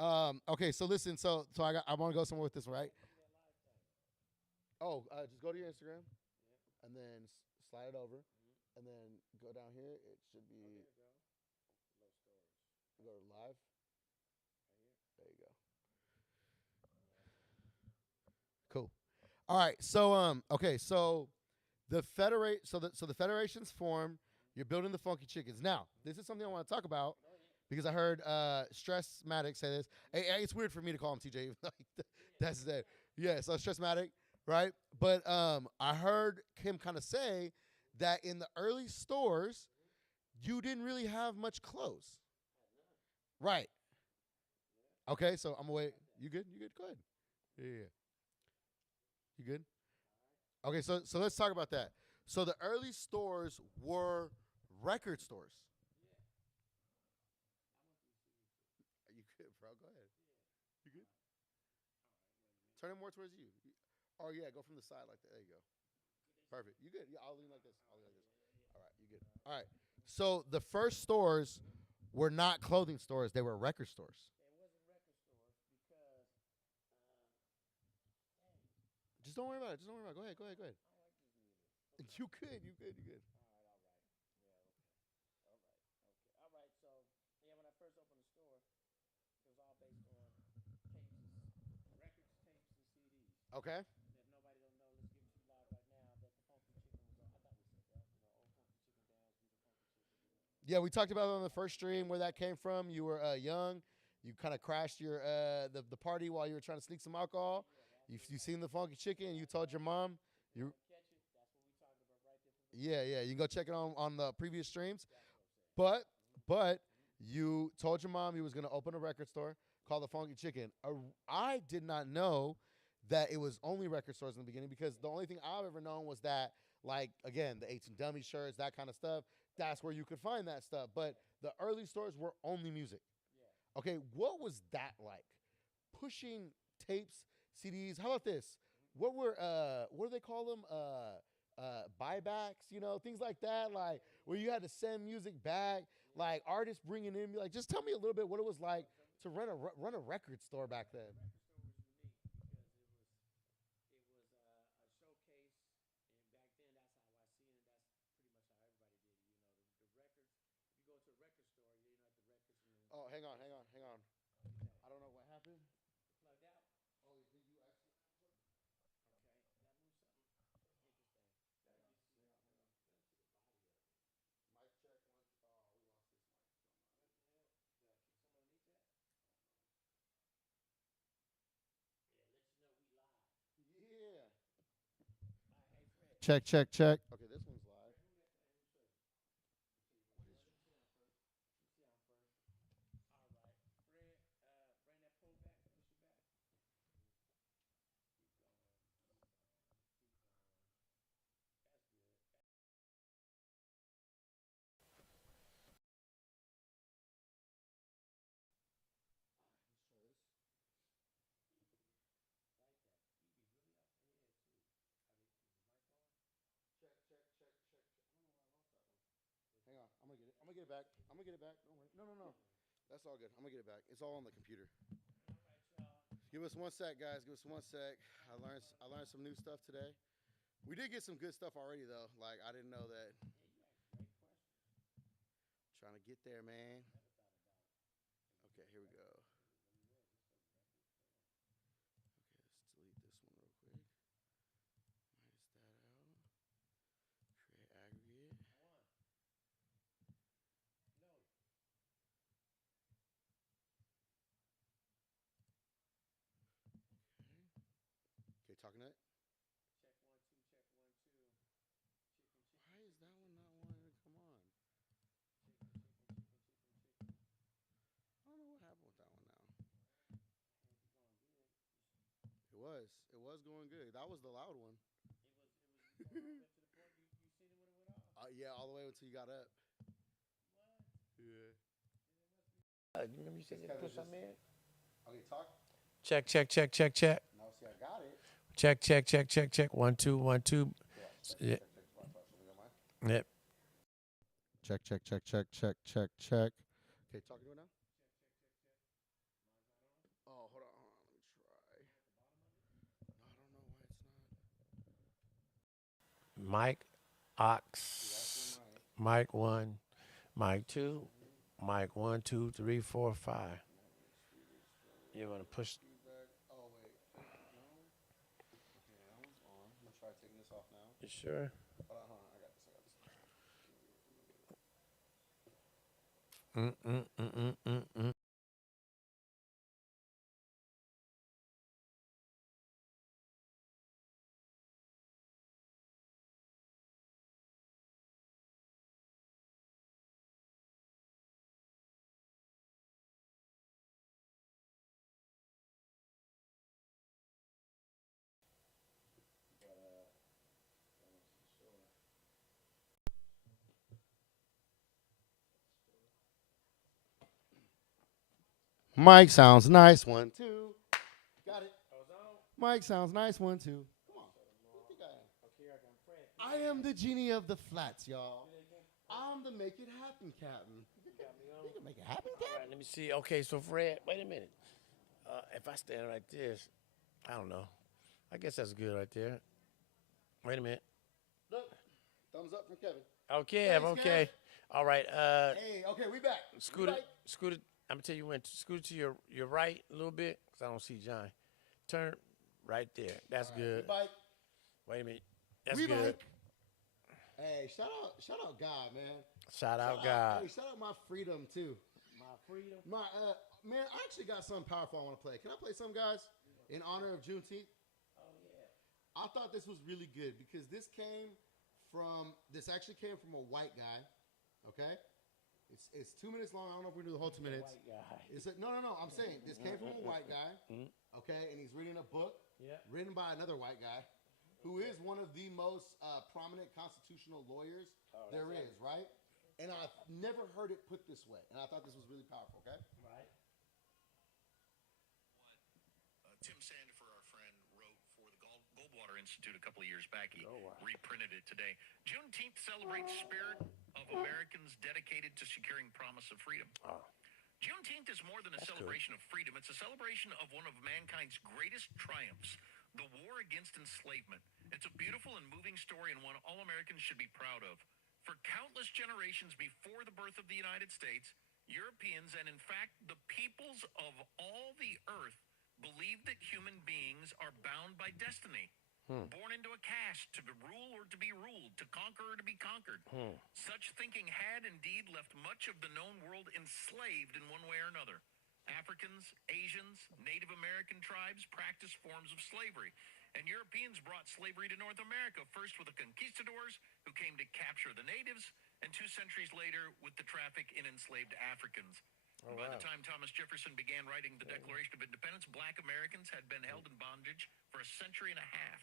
Okay, so listen, so I want to go somewhere with this, right? Oh, just go to your Instagram. and then slide it over, and then go down here. It should be go to live. There you go. Cool. All right. So okay. So the federations form. You're building the Funky Chickens. Now, this is something I want to talk about because I heard Stressmatic say this. Hey, it's weird for me to call him TJ. That's it. Yeah. So Stressmatic, right? But I heard him kind of say that in the early stores, you didn't really have much clothes. Right. Okay. So I'm gonna wait. You good? You good? Go ahead. Yeah. You good? Okay, so let's talk about that. So the early stores were record stores. Are you good, bro? Go ahead. You good? Turn it more towards you. Oh yeah, go from the side like that. There you go. Perfect. You good? Yeah, I'll lean like this. I'll lean like this. All right, you good? All right. So the first stores were not clothing stores; they were record stores. Just don't worry about it. Just don't worry about it. Go ahead. Go ahead. Go ahead. You good? You good? You good? Okay. Yeah, we talked about it on the first stream where that came from. You were young. You kind of crashed your the party while you were trying to sneak some alcohol. You seen the Funky Chicken and you told your mom. You yeah. You can go check it on the previous streams. But you told your mom you was gonna open a record store called the Funky Chicken. I did not know that it was only record stores in the beginning because the only thing I've ever known was that, like, again, the 18 Dummy shirts, that kind of stuff. That's where you could find that stuff. But the early stores were only music. Okay, what was that like? Pushing tapes, CDs. How about this? What do they call them? Buybacks, things like that, like where you had to send music back, like artists bringing in, like, just tell me a little bit what it was like to run a record store back then. Oh, hang on. I don't know what happened. Oh, did you actually? Mic check one. Oh, we lost this mic. Yeah. Check. Okay, this one's live. Let's try this. Check. I don't know why I lost that one. Hang on, I'm gonna get it. I'm gonna get it back. Don't worry. No. That's all good. I'm gonna get it back. It's all on the computer. Give us one sec, guys. Give us one sec. I learned some new stuff today. We did get some good stuff already, though. Like, I didn't know that. Trying to get there, man. Okay, here we go. Okay, let's delete this one real quick. Minus that out. Create aggregate. Okay, talking to it. Why is that one not wanting to come on? I don't know what happened with that one now. It was going good. That was the loud one. Yeah, all the way until you got up. Yeah. You remember you said you put something in? Okay, talk. Check. No, see, I got it. Check. 1 2 1 2. Yeah. Yep. Check. Okay, talking to it now. Oh, hold on. Let me try. No, I don't know why it's not. Mike, Ox, Mike 1, Mike 2, Mike 1, 2, 3, 4, 5. You want to push? Feedback. Oh wait, no. Okay, that one's on. I'm gonna try taking this off now. You sure? Hold on, I got this. Mm-mm-mm-mm-mm. Mike sounds nice. 1, 2. Got it. Mike sounds nice. 1, 2. Come on. What do you think I am? I am the genie of the flats, y'all. I'm the make it happen captain. You can make it happen, All captain. right, let me see. Okay, so Fred, wait a minute. If I stand like this, I don't know. I guess that's good right there. Wait a minute. Look, thumbs up from Kevin. Okay, Thanks, I'm okay. All right. Hey, okay, we back. Scoot it. Scoot it. I'm gonna tell you when. Scoot it to your right a little bit, cause I don't see John. Turn right there. That's good. Bike. Wait a minute. That's We good. bike. Hey, shout out God, man. Shout out God. Hey, shout out my freedom too. My freedom. My man, I actually got something powerful I want to play. Can I play some, guys? In honor of Juneteenth. Oh yeah. I thought this was really good because this actually came from a white guy. Okay? It's 2 minutes long. I don't know if we do the whole 2 minutes. White guy. It's no. I'm saying this came from a white guy. Okay, and he's reading a book written by another white guy who is one of the most prominent constitutional lawyers there is, right? And I've never heard it put this way, and I thought this was really powerful. Okay. Right. Tim Sandifer, our friend, wrote for the Goldwater Institute a couple of years back. He reprinted it today. Juneteenth celebrates spirit of Americans dedicated to securing promise of freedom. Juneteenth is more than a celebration of freedom. It's a celebration of one of mankind's greatest triumphs, the war against enslavement. It's a beautiful and moving story and one all Americans should be proud of. For countless generations before the birth of the United States, Europeans, and in fact the peoples of all the earth, believe that human beings are bound by destiny, born into a caste to rule or to be ruled, to conquer or to be conquered. Such thinking had indeed left much of the known world enslaved in one way or another. Africans, Asians, Native American tribes practiced forms of slavery, and Europeans brought slavery to North America, first with the conquistadors who came to capture the natives, and 2 centuries later with the traffic in enslaved Africans. By the time Thomas Jefferson began writing the Declaration of Independence, black Americans had been held in bondage for a century and a half.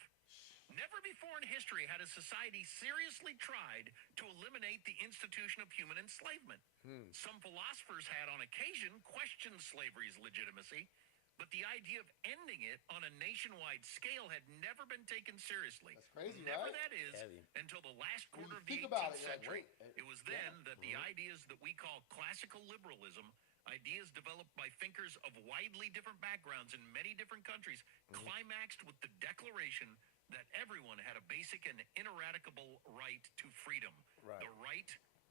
Never before in history had a society seriously tried to eliminate the institution of human enslavement. Some philosophers had on occasion questioned slavery's legitimacy, but the idea of ending it on a nationwide scale had never been taken seriously. That's crazy, Never, right? that is, until the last quarter of the think about 18th it, century. like, wait, It was then that the ideas that we call classical liberalism, ideas developed by thinkers of widely different backgrounds in many different countries, climaxed with the declaration that everyone had a basic and ineradicable right to freedom. The right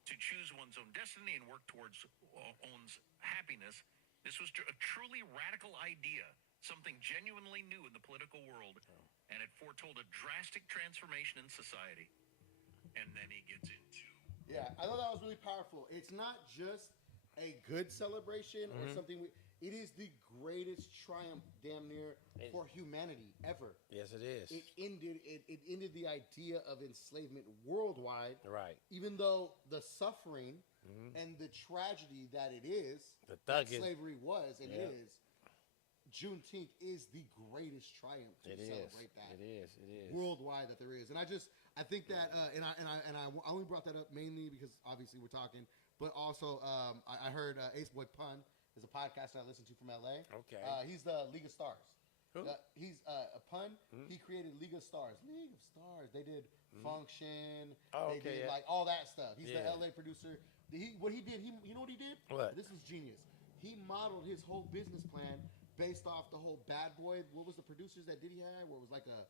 to choose one's own destiny and work towards one's happiness. This was a truly radical idea, something genuinely new in the political world, and it foretold a drastic transformation in society. And then he gets into... Yeah, I thought that was really powerful. It's not just a good celebration or something. It is the greatest triumph, damn near, for humanity ever. Yes, it is. It ended the idea of enslavement worldwide. Right. Even though the suffering and the tragedy that it is, The that thugging. slavery was and is, Juneteenth is the greatest triumph to celebrate that. It is. Worldwide that there is. And I think that, and I only brought that up mainly because obviously we're talking, but also I heard Ace Boy Pun is a podcast that I listen to from LA. Okay. He's the League of Stars. Who? He's a Pun. He created League of Stars. League of Stars. They did Function. Oh, they okay, did like all that stuff. He's the Yeah. LA producer. You know what he did? What? This was genius. He modeled his whole business plan based off the whole Bad Boy. What was the producers that Diddy had? Where it was like a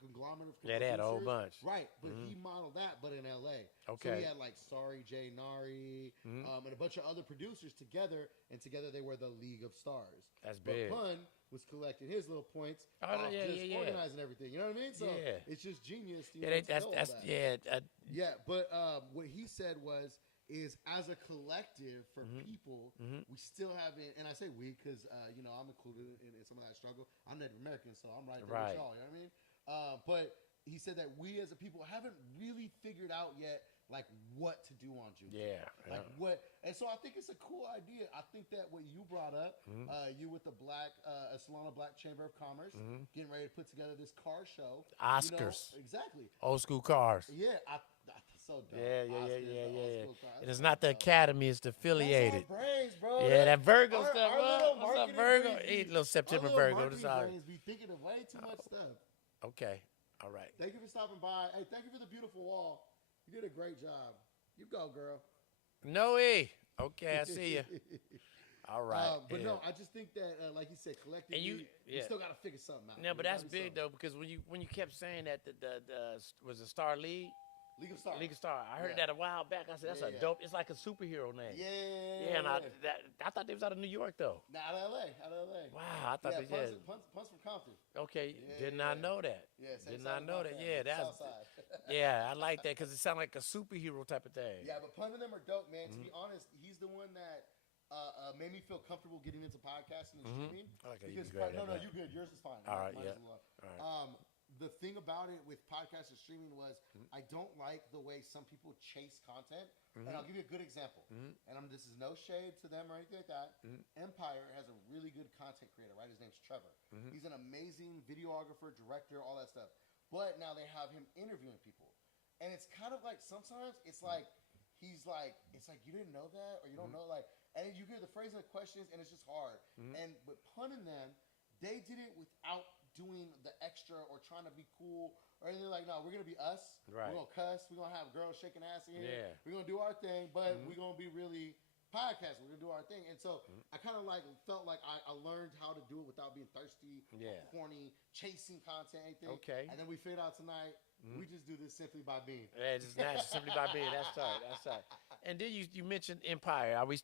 conglomerate of Yeah, they had a whole bunch. Right, but he modeled that, but in L.A. Okay. So he had like Sorry J Nari and a bunch of other producers together, and together they were the League of Stars. That's but big. Pun was collecting his little points off organizing everything. You know what I mean? So it's just genius. But what he said is as a collective for people, we still haven't, and I say we because, I'm included in some of that struggle. I'm Native American, so I'm right there with y'all, you know what I mean? But he said that we as a people haven't really figured out yet, like, what to do on Juneteenth. Like, what, and so I think it's a cool idea. I think that what you brought up, you with the Solana Black Chamber of Commerce, getting ready to put together this car show. Oscars. Exactly. Old school cars. Yeah, so dope. Yeah. And it's not the Academy, it's the affiliated. That's our brains, bro. Yeah, that Virgo stuff. Our What's up, Virgo? Little September Virgo. Our brains be thinking of way too much stuff. Okay. All right. Thank you for stopping by. Hey, thank you for the beautiful wall. You did a great job. You go, girl. Noe. Okay, I see you. All right. But no, I just think that, like you said, collectively, we still got to figure something out. No, but that's big though, because when you kept saying that the was a Star League of Stars. I heard that a while back. I said that's a dope. It's like a superhero name. Yeah. And I thought they was out of New York though. Nah, out of LA. Wow, I thought they did. Punts from Compton. Okay, did not know that. Yeah, did not know that. Yeah, that's. Southside. Yeah, I like that because it sounds like a superhero type of thing. Yeah, but Pun and them are dope, man. To be honest, he's the one that made me feel comfortable getting into podcasting and streaming. I like how because you no, you good. Yours is fine. All right, Mine's yeah. All right. The thing about it with podcast and streaming was I don't like the way some people chase content. And I'll give you a good example. And this is no shade to them or anything like that. Empire has a really good content creator, right? His name's Trevor. He's an amazing videographer, director, all that stuff. But now they have him interviewing people. And it's kind of like sometimes it's like he's like, it's like you didn't know that or you don't know, like, and you hear the phrasing of questions and it's just hard. And but Pun and them, they did it without doing the extra or trying to be cool or anything. Like, no, we're gonna be us. Right. We're gonna cuss. We're gonna have girls shaking ass in here. Yeah. We're gonna do our thing, but we're gonna be really podcasting. We're gonna do our thing. And so I kind of like felt like I learned how to do it without being thirsty, or corny, chasing content, anything. Okay. And then we figured out tonight. We just do this simply by being. Yeah, just natural, simply by being. That's right. And then you mentioned Empire. Are we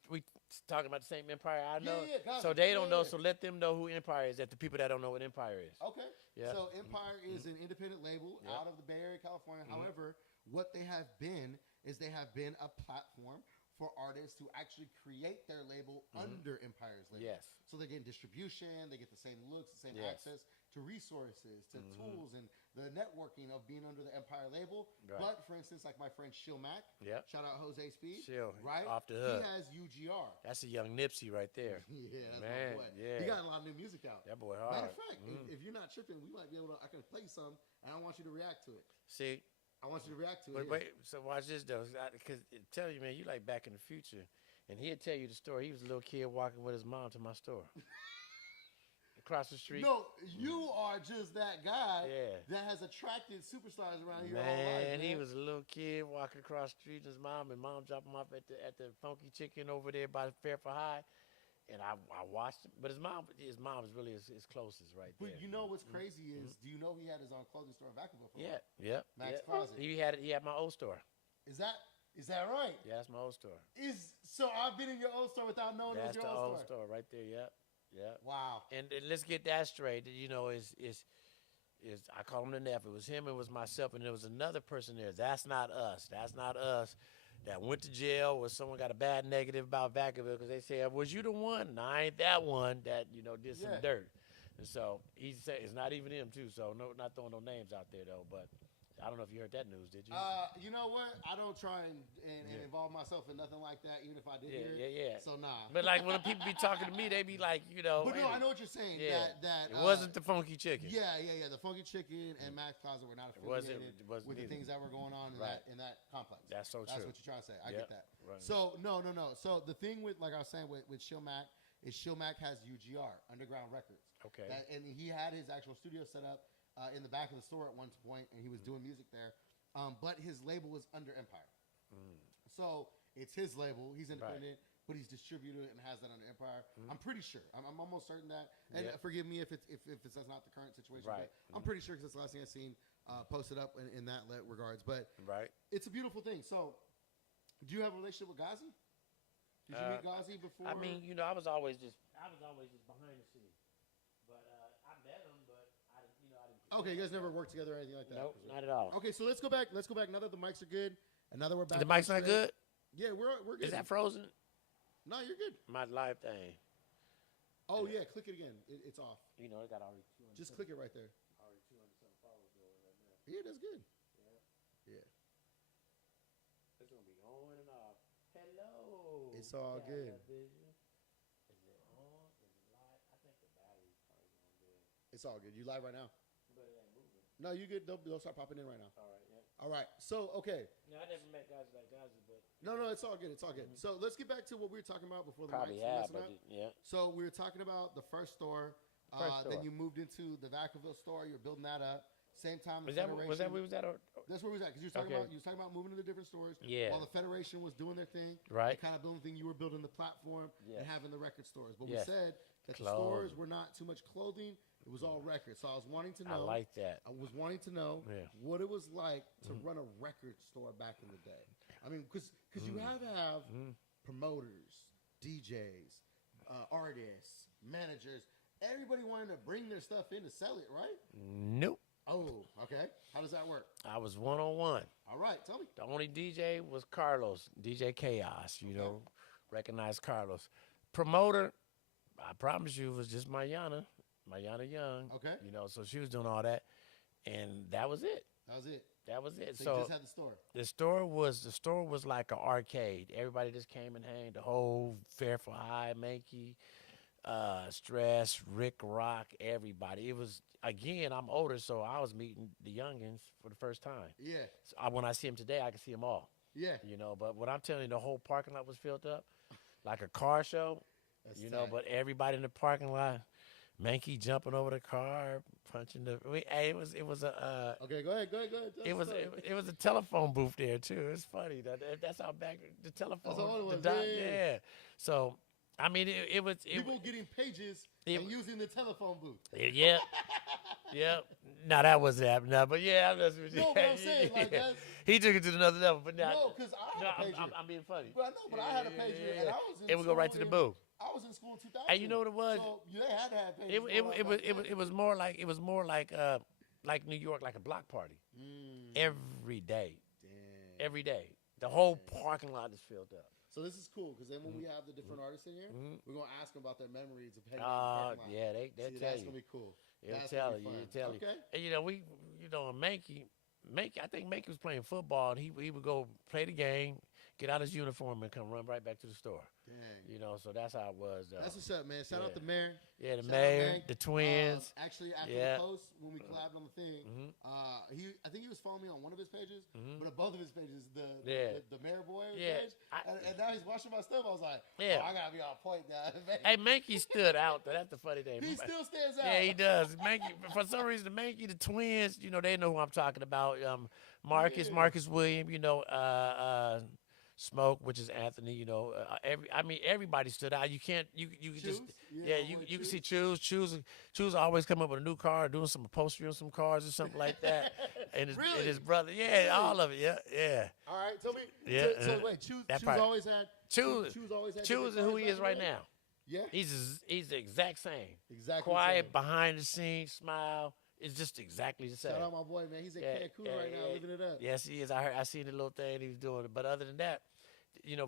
talking about the same Empire? I know. Yeah. So they don't know. So let them know who Empire is. That the people that don't know what Empire is. Okay. Yeah. So Empire is an independent label out of the Bay Area, California. However, what they have been is they have been a platform for artists to actually create their label under Empire's label. Yes. So they get distribution, they get the same looks, the same access to resources, to tools, and the networking of being under the Empire label. Right. But for instance, like my friend Shill Mack, shout out Jose Speed, right? Off the hook. He has UGR. That's a young Nipsey right there. Yeah, that's Man, my boy. yeah. He got a lot of new music out. That boy hard. Matter of fact, if you're not tripping, we might be able to. I can play you some, and I want you to react to it. See. I want you to react to it. But wait, so watch this though, because tell you, man, you like Back in the Future, and he'll tell you the story. He was a little kid walking with his mom to my store. Across the street. No, you are just that guy that has attracted superstars around here all life, man. He was a little kid walking across the street with his mom, and mom dropped him off at the Fonky Chicken over there by Fairfield High. And I watched him, but his mom is really his closest right there. But you know what's crazy is, do you know he had his own clothing store in Vacaville for a while? Max Closet. He had my old store. Is that right? Yeah, that's my old store. So I've been in your old store without knowing it was your old store. That's the old store right there. Yep. Wow. And let's get that straight. You know, is I call him the nephew. It was him. It was myself, and there was another person there. That's not us. That went to jail or someone got a bad negative about Vacaville because they said, was you the one? No, I ain't that one that, did some dirt. And so he said it's not even him too. So no, not throwing no names out there though, but I don't know if you heard that news, did you? You know what? I don't try and involve myself in nothing like that, even if I did hear it. Yeah. So nah. But like when people be talking to me, they be like, But no, I know what you're saying. Yeah. That it wasn't the Funky Chicken. Yeah. The Funky Chicken and Max Closet were not affiliated with the things that were going on in that complex. That's so true. That's what you're trying to say. I get that. Right. So no. So the thing with, like I was saying, with Shill Mack is Shill Mack has UGR, Underground Records. Okay. And he had his actual studio set up in the back of the store at one point, and he was doing music there. But his label was under Empire. So it's his label. He's independent. but he's distributed it and has that under Empire. I'm pretty sure. I'm almost certain that. And forgive me if that's not the current situation. Right. But I'm pretty sure because that's the last thing I've seen posted up in that regards. But it's a beautiful thing. So, do you have a relationship with Ghazi? Did you meet Ghazi before? I mean, I was always just behind the scenes. But I met him, but I didn't. Okay, you guys never worked together or anything like that? Nope, not at all. Okay, so let's go back. Now that the mics are good, and now that we're back. The mic's not good? Yeah, we're good. Is that frozen? No, you're good. My live thing. Oh yeah, click it again. It's off. It got already 200. Just click it right there. Already 200 followers going right now. Yeah, that's good. Yeah. It's gonna be on and off. Hello. It's all good. Vision. Is it on? Is it live? I think the battery's probably going dead. It's all good. You live right now? But it ain't moving. No, you good. They'll start popping in right now. All right. Yeah. All right. So okay. No, I never met guys like guys, but No, it's all good. It's all good. So let's get back to what we were talking about before the probably mics were have. messing But up. yeah. So we were talking about the first store. Then you moved into the Vacaville store. You're building that up. Same time. Was that where we was at? That's where we was at because you was talking about moving to the different stores. Yeah. While the Federation was doing their thing. Right. Kind of building the thing. You were building the platform and having the record stores. But we Yes. said that the stores were not too much clothing. It was all records. So I was wanting to know. I like that. I was wanting to know what it was like to run a record store back in the day. I mean, because you have to have promoters, DJs, artists, managers. Everybody wanted to bring their stuff in to sell it, right? Nope. Oh, okay. How does that work? I was one-on-one. All right, tell me. The only DJ was Carlos, DJ Chaos, recognize Carlos. Promoter, I promise you, was just Mayana Young. Okay. So she was doing all that, and that was it. That was it. So you just had the store. The store was like an arcade. Everybody just came and hang. The whole Fairfield High, Mankey, Stress, Rick Rock, everybody. It was, again, I'm older, so I was meeting the youngins for the first time. Yeah. So when I see them today, I can see them all. Yeah. But what I'm telling you, the whole parking lot was filled up like a car show. That's But everybody in the parking lot, Mankey jumping over the car, punching the. It was a. Okay, go ahead. It was a telephone booth there too. It's funny that's how back the telephone. That's all it was. Yeah. So I mean, it was people getting pages and using the telephone booth. Yeah. Yeah. No, that wasn't happening. No, but yeah, I'm just. No, but I'm saying like that's. He took it to another level, but now. No, because I had a pager. I'm being funny. But I know, but I had a pager, and I was in. It would go right to the booth. I was in school in 2000. And you know what it was? So they had to have pagers. It was more like New York, like a block party. Every day. Damn. Every day. The whole parking lot is filled up. So this is cool because then when we have the different artists in here, we're gonna ask them about their memories of hanging out in the parking lot. Yeah, they'll tell you. That's gonna be cool. It'll tell you. Okay. And Mankey, I think Mankey was playing football, and he would go play the game, get out his uniform, and come run right back to the store. Dang. So that's how it was. That's what's up, man. Shout out the mayor. Yeah, the Shout mayor, out, the twins. Actually, after the post, when we collabed on the thing, I think he was following me on one of his pages, but on both of his pages, the mayor boy page, and now he's watching my stuff. I was like, I gotta be on point now. Hey, Mankey stood out though. That's the funny thing. He still stands out. Yeah, he does. Mankey, for some reason, Mankey, the twins, they know who I'm talking about. Marcus William, Smoke, which is Anthony, everybody stood out. You can't, you can just, you can see Choose always come up with a new car, doing some upholstery on some cars or something like that. And his brother, all of it, yeah. All right, tell me. Yeah. So wait, Choose always had. Choose is who he is right now. Yeah. He's the exact same. Exactly. Quiet, behind the scenes, smile. It's just exactly the same. Shout out my boy, man. He's in Cancun right now, living it up. Yes, he is. I seen the little thing he was doing. But other than that,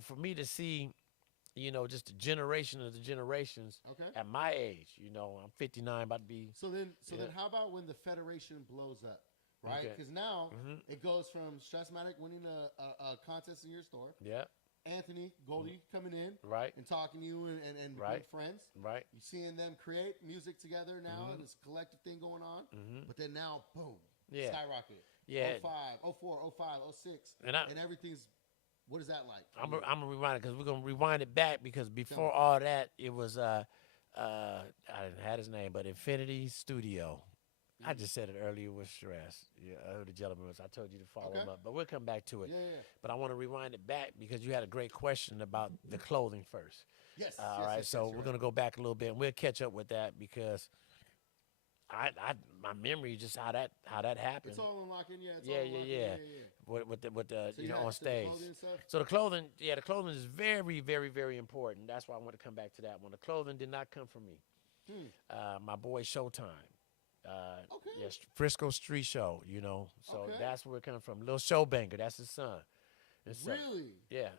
for me to see, just the generation of the generations at my age, I'm 59, about to be. So then how about when the Federation blows up, right? Because now it goes from Stressmatic winning a contest in your store. Yeah. Anthony, Goldie coming in, right, and talking to you and becoming friends, right. You seeing them create music together now, and this collective thing going on. But then now, boom, skyrocket. Yeah, 05, 04, 05, 06, and everything's. What is that like? I'm gonna rewind it because we're gonna rewind it back because before all that, it was I didn't have his name, but Infinity Studio. I just said it earlier with stress. Yeah, the gentleman was. I told you to follow him up, but we'll come back to it. Yeah. But I want to rewind it back because you had a great question about the clothing first. Yes. All right, so we're gonna go back a little bit and we'll catch up with that because my memory just how that happened. It's all unlocking, yeah. It's Yeah. all unlocking, With the So you know had on the stage. clothing and stuff? So the clothing, the clothing is very, very, very important. That's why I want to come back to that one. The clothing did not come from me. My boy Showtime. Okay. Yes, Frisco Street Show, you know. So Okay. that's where it comes from. Little Showbanger, that's his son. And so- Really? Yeah.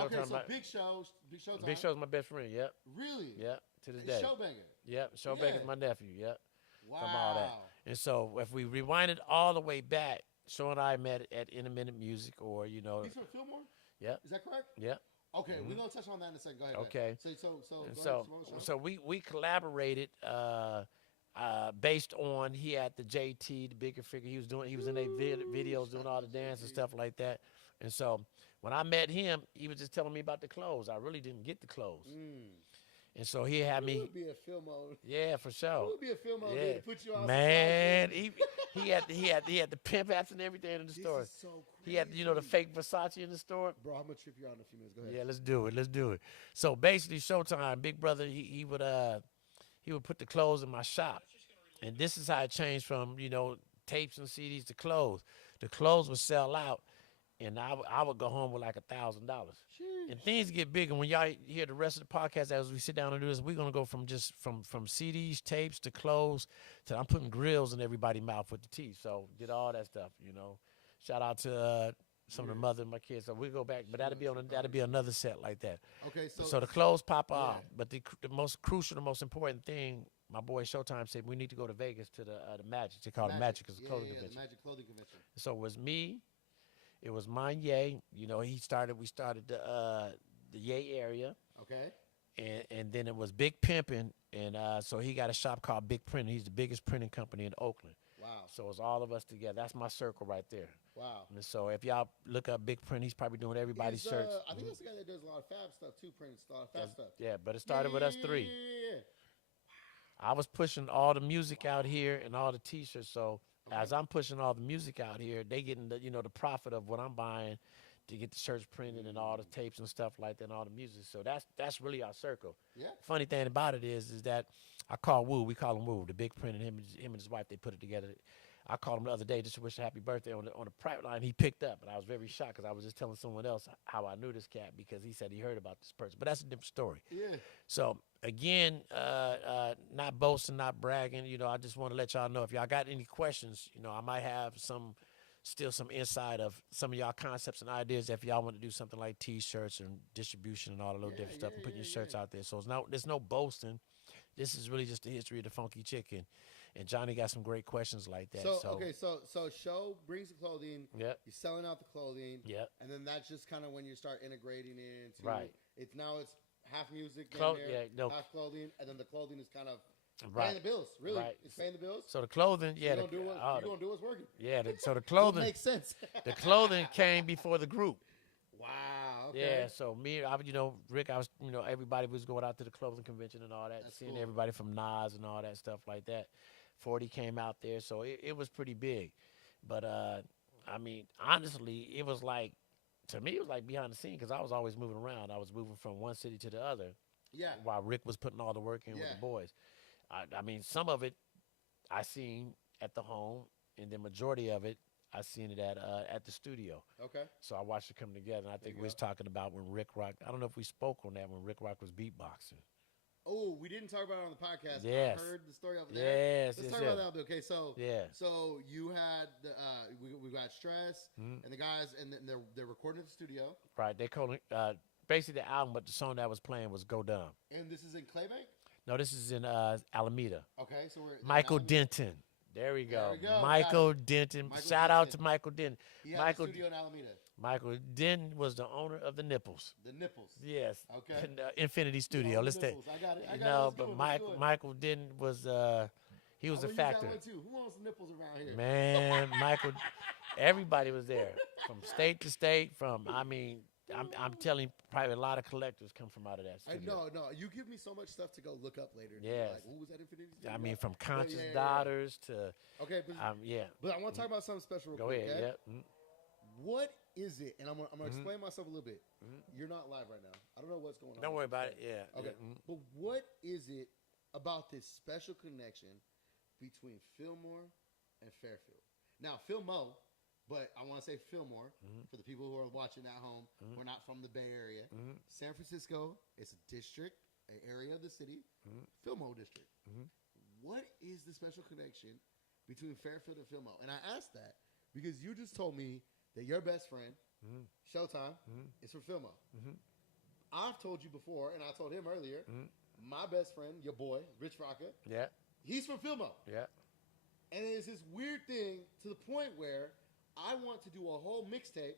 Okay, Showtime, so my- Big Showtime. Big Show's my best friend. Yep. Really? Yep. To this It's day. Showbanger. Yep. Showbanger's Yeah. my nephew. Yep. Wow. From all that. And so if we rewind it all the way back, Show and I met at Intermittent Music, or He's from Fillmore? Yep. Is that correct? Yep. Okay, we're gonna touch on that in a second. Go ahead. Okay. So go ahead, So Show. so we collaborated based on he had the JT, the bigger figure. He was in their videos doing all the dance and stuff like that. And so when I met him, he was just telling me about the clothes. I really didn't get the clothes. And so he had It me. would be a film mode. Yeah, for It sure. would be a film mode Yeah, to put you on. man, he had the pimp hats and everything in the store. This is so crazy. He had the fake Versace in the store. Bro, I'm gonna trip you out in a few minutes. Go ahead. Yeah, let's do it. So basically, Showtime, Big Brother, he would put the clothes in my shop, and this is how it changed from tapes and CDs to clothes. The clothes would sell out, and I would go home with like $1,000. And things get bigger when y'all hear the rest of the podcast as we sit down and do this. We're gonna go from just from CDs, tapes to clothes to I'm putting grills in everybody's mouth with the teeth. So get all that stuff. Shout out to some of the mother of my kids. So we go back, but that'll be another set like that. Okay, So the clothes pop off, but the most crucial, the most important thing, my boy Showtime said we need to go to Vegas to the Magic. They call it Magic because it's a clothing convention. The Magic Clothing Convention. So it was me, it was Manye. We started the Yay area, Okay. and then it was Big Pimpin', and so he got a shop called Big Printing. He's the biggest printing company in Oakland. Wow. So it's all of us together. That's my circle right there. Wow. And so if y'all look up Big Print, he's probably doing everybody's shirts. I think that's the guy that does a lot of fab stuff too. Prints a lot of fab stuff. Yeah, but it started with us three. Yeah. I was pushing all the music out here and all the T-shirts. So as I'm pushing all the music out here, they getting the profit of what I'm buying to get the shirts printed and all the tapes and stuff like that and all the music. So that's really our circle. Yeah. Funny thing about it is that I call Woo. We call him Woo, the Big Print, and him and his wife, they put it together. I called him the other day just to wish a happy birthday on the private line. He picked up, and I was very shocked because I was just telling someone else how I knew this cat because he said he heard about this person. But that's a different story. Yeah. So again, not boasting, not bragging. I just want to let y'all know if y'all got any questions. I might have some insight of some of y'all concepts and ideas if y'all want to do something like T-shirts and distribution and all the little different stuff and putting your shirts out there. So there's no boasting. This is really just the history of the Funky Chicken. And Johnny got some great questions like that. So show brings the clothing. Yep. You're selling out the clothing. Yep. And then that's just kind of when you start integrating into. Right. It's half music, half clothing, and then the clothing is kind of paying the bills. Really, Right. it's paying the bills. So the clothing, You're gonna do what's working. Yeah, so the It clothing, makes sense. the clothing came before the group. Wow. Okay. Yeah, so me, Rick, I was, everybody was going out to the clothing convention and all that, That's seeing cool. everybody from Nas and all that stuff like that. 40 came out there, so it was pretty big. But, honestly, it was like, to me, it was like behind the scenes because I was always moving around. I was moving from one city to the other Yeah. while Rick was putting all the work in with the boys. Some of it I seen at the home, and the majority of it I seen it at the studio. Okay. So I watched it come together, and I think we was talking about when Rick Rock. I don't know if we spoke on that when Rick Rock was beatboxing. Oh, we didn't talk about it on the podcast. Yes. I heard the story over there. Yes, Let's talk about that. Okay, so Yeah. So you had the we got Stress Mm-hmm. and the guys, and then they're recording at the studio. Right, they call it basically the album, but the song that was playing was "Go Dumb." And this is in Claybank. No, this is in Alameda. Okay, so we're Michael now- Denton. There we go. There we go. Michael Denton. Michael Shout out Denton. to Michael Denton. He had Michael a studio in Alameda. Michael Denton was the owner of the Nipples. The Nipples. Yes. Okay. And, Infinity Studio. the Let's take. Nipples. I got it. I got it. No, Let's but go, let's Michael do it. Michael Denton was he was I'm a gonna use that factor. one too. Who owns the nipples around here? Man, Michael, everybody was there from state to state. I'm telling you, probably a lot of collectors come from out of that I studio. know. You give me so much stuff to go look up later. Yes. Like, what was that Infinity I Studio? mean, from But Conscious yeah. Daughters to Okay, but, yeah. but I want to talk about something special real Go quick. ahead. Okay? Yeah. What is it? And I'm gonna explain myself a little bit. You're not live right now. I don't know what's going on. Don't worry about it. Yeah. Okay. Yeah. But what is it about this special connection between Fillmore and Fairfield? Now, Fillmore, but I want to say Fillmore for the people who are watching at home who are not from the Bay Area. San Francisco is a district, an area of the city, Fillmore district. What is the special connection between Fairfield and Fillmore? And I asked that because you just told me that your best friend, Showtime, is from Fillmore. I've told you before, and I told him earlier, my best friend, your boy, Rich Rocker, Yeah. he's from Fillmore. Yeah. And it's this weird thing to the point where I want to do a whole mixtape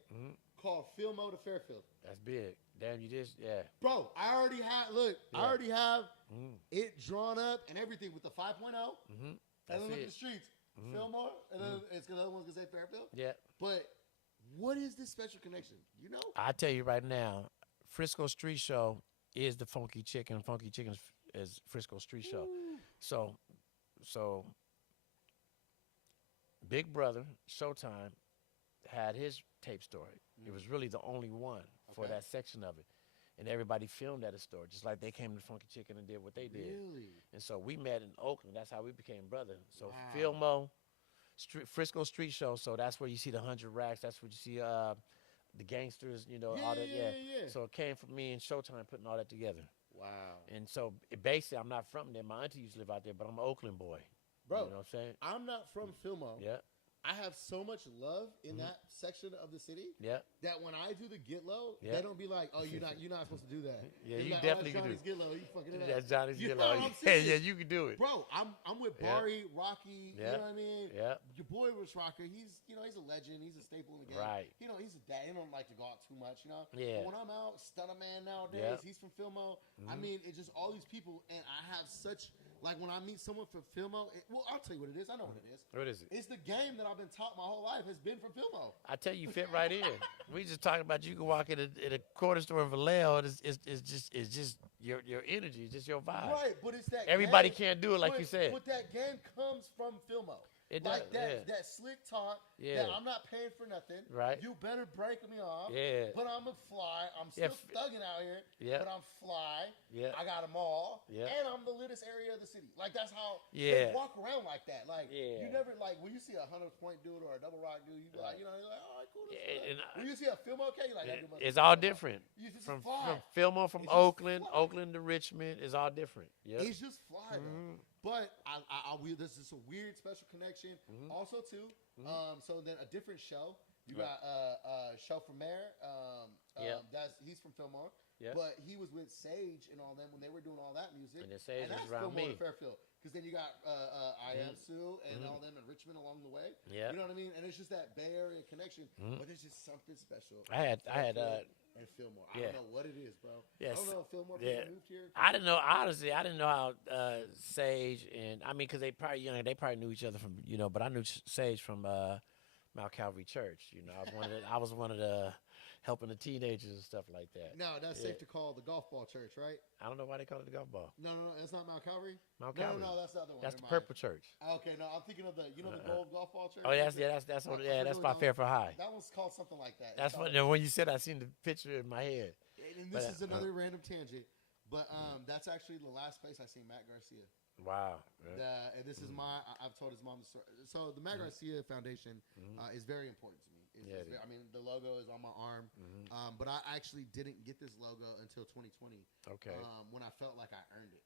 called Fillmore to Fairfield. That's big. Damn, you just Bro, I already have it drawn up and everything with the 5.0. And That's then look at it. the streets. Fillmore, and then it's the other one's gonna say Fairfield. Yeah. But what is this special connection? You know? I tell you right now, Frisco Street Show is the Funky Chicken. Funky Chicken is Frisco Street Show. So Big Brother Showtime had his tape story. It was really the only one for that section of it. And everybody filmed at a store, just like they came to Funky Chicken and did what they did. Really? And so we met in Oakland. That's how we became brothers. So Fillmore, Frisco Street Show. So that's where you see the 100 racks. That's where you see the gangsters, all that. Yeah. So it came from me and Showtime putting all that together. Wow. And so basically, I'm not from there. My auntie used to live out there, but I'm an Oakland boy. Bro, You know what I'm saying? I'm not from Fillmore. Yeah. I have so much love in that section of the city Yeah. that when I do the get low, Yeah. they don't be like, "Oh, you're not supposed to do that." Yeah, They be you like, definitely that's can do Johnny's get low. You fucking it up. That's Johnny's You get know low. what I'm Yeah, serious? yeah, you can do it. Bro, I'm with Yeah. Barry, Rocky. Yeah. You know what I mean? Yeah. Your boy Rich Rocker. He's he's a legend. He's a staple in the game. Right. He's a dad. He don't like to go out too much. Yeah. But when I'm out, Stunner Man nowadays. Yeah. He's from Fillmore. I mean, it's just all these people, and I have such like when I meet someone from Fillmore. Well, I'll tell you what it is. I know what it is. What is it? It's the game that I've been taught my whole life has been from Fillmore. I tell you, fit right in. We just talking about you can walk in a quarter store in Vallejo. It's just your energy, it's just your vibe. Right, but it's that Everybody game, can't do it like but, you said. But that game comes from Fillmore. It like does, that slick talk. Yeah. That I'm not paying for nothing. Right. You better break me off. Yeah. But I'm a fly. I'm Yeah, still thugging out here. Yeah. But I'm fly. Yeah. I got them all. Yeah. And I'm the littest area of the city. Like that's how Yeah. they walk around like that. Like Yeah. you never like when you see a 100-point dude or a double rock dude, you be like, you're like, all right, cool. Yeah, and When you see a Fillmore, okay, you're like, that dude must It's be all Fillmore. different. You just From fly. Fillmore, from It's just Oakland, fly. Oakland to Richmond, it's all different. Yeah. It's just fly, though. But this is a weird special connection. Also, too, so then a different show. You got show from Mayor. He's from Fillmore. Yeah. But he was with Sage and all them when they were doing all that music. And then Sage that's was around Fillmore me. to Fairfield. Because then you got I Am Sue and all them in Richmond along the way. Yeah. You know what I mean? And it's just that Bay Area connection. But it's just something special. I had and Fillmore. I yeah. don't know what it is, bro. Yes. I don't know if Fillmore Yeah. people moved here. I didn't know, honestly, I didn't know how Sage and, I mean, because they probably young, they probably knew each other from, but I knew Sage from Mount Calvary Church. I was one of the helping the teenagers and stuff like that. No, that's safe to call the golf ball church, right? I don't know why they call it the golf ball. No, that's not Mount Calvary. Mount No, Calvary. that's the other one. That's the Never mind. Purple Church. Okay, no, I'm thinking of the the gold golf ball church. Oh, that's by Fairfield High. That one's called something like that. That's what. when you said I seen the picture in my head. And this is another random tangent, but that's actually the last place I seen Matt Garcia. Wow. And this is I've told his mom the story. So the Matt Garcia Foundation is very important to me. I mean, the logo is on my arm, but I actually didn't get this logo until 2020. Okay. When I felt like I earned it,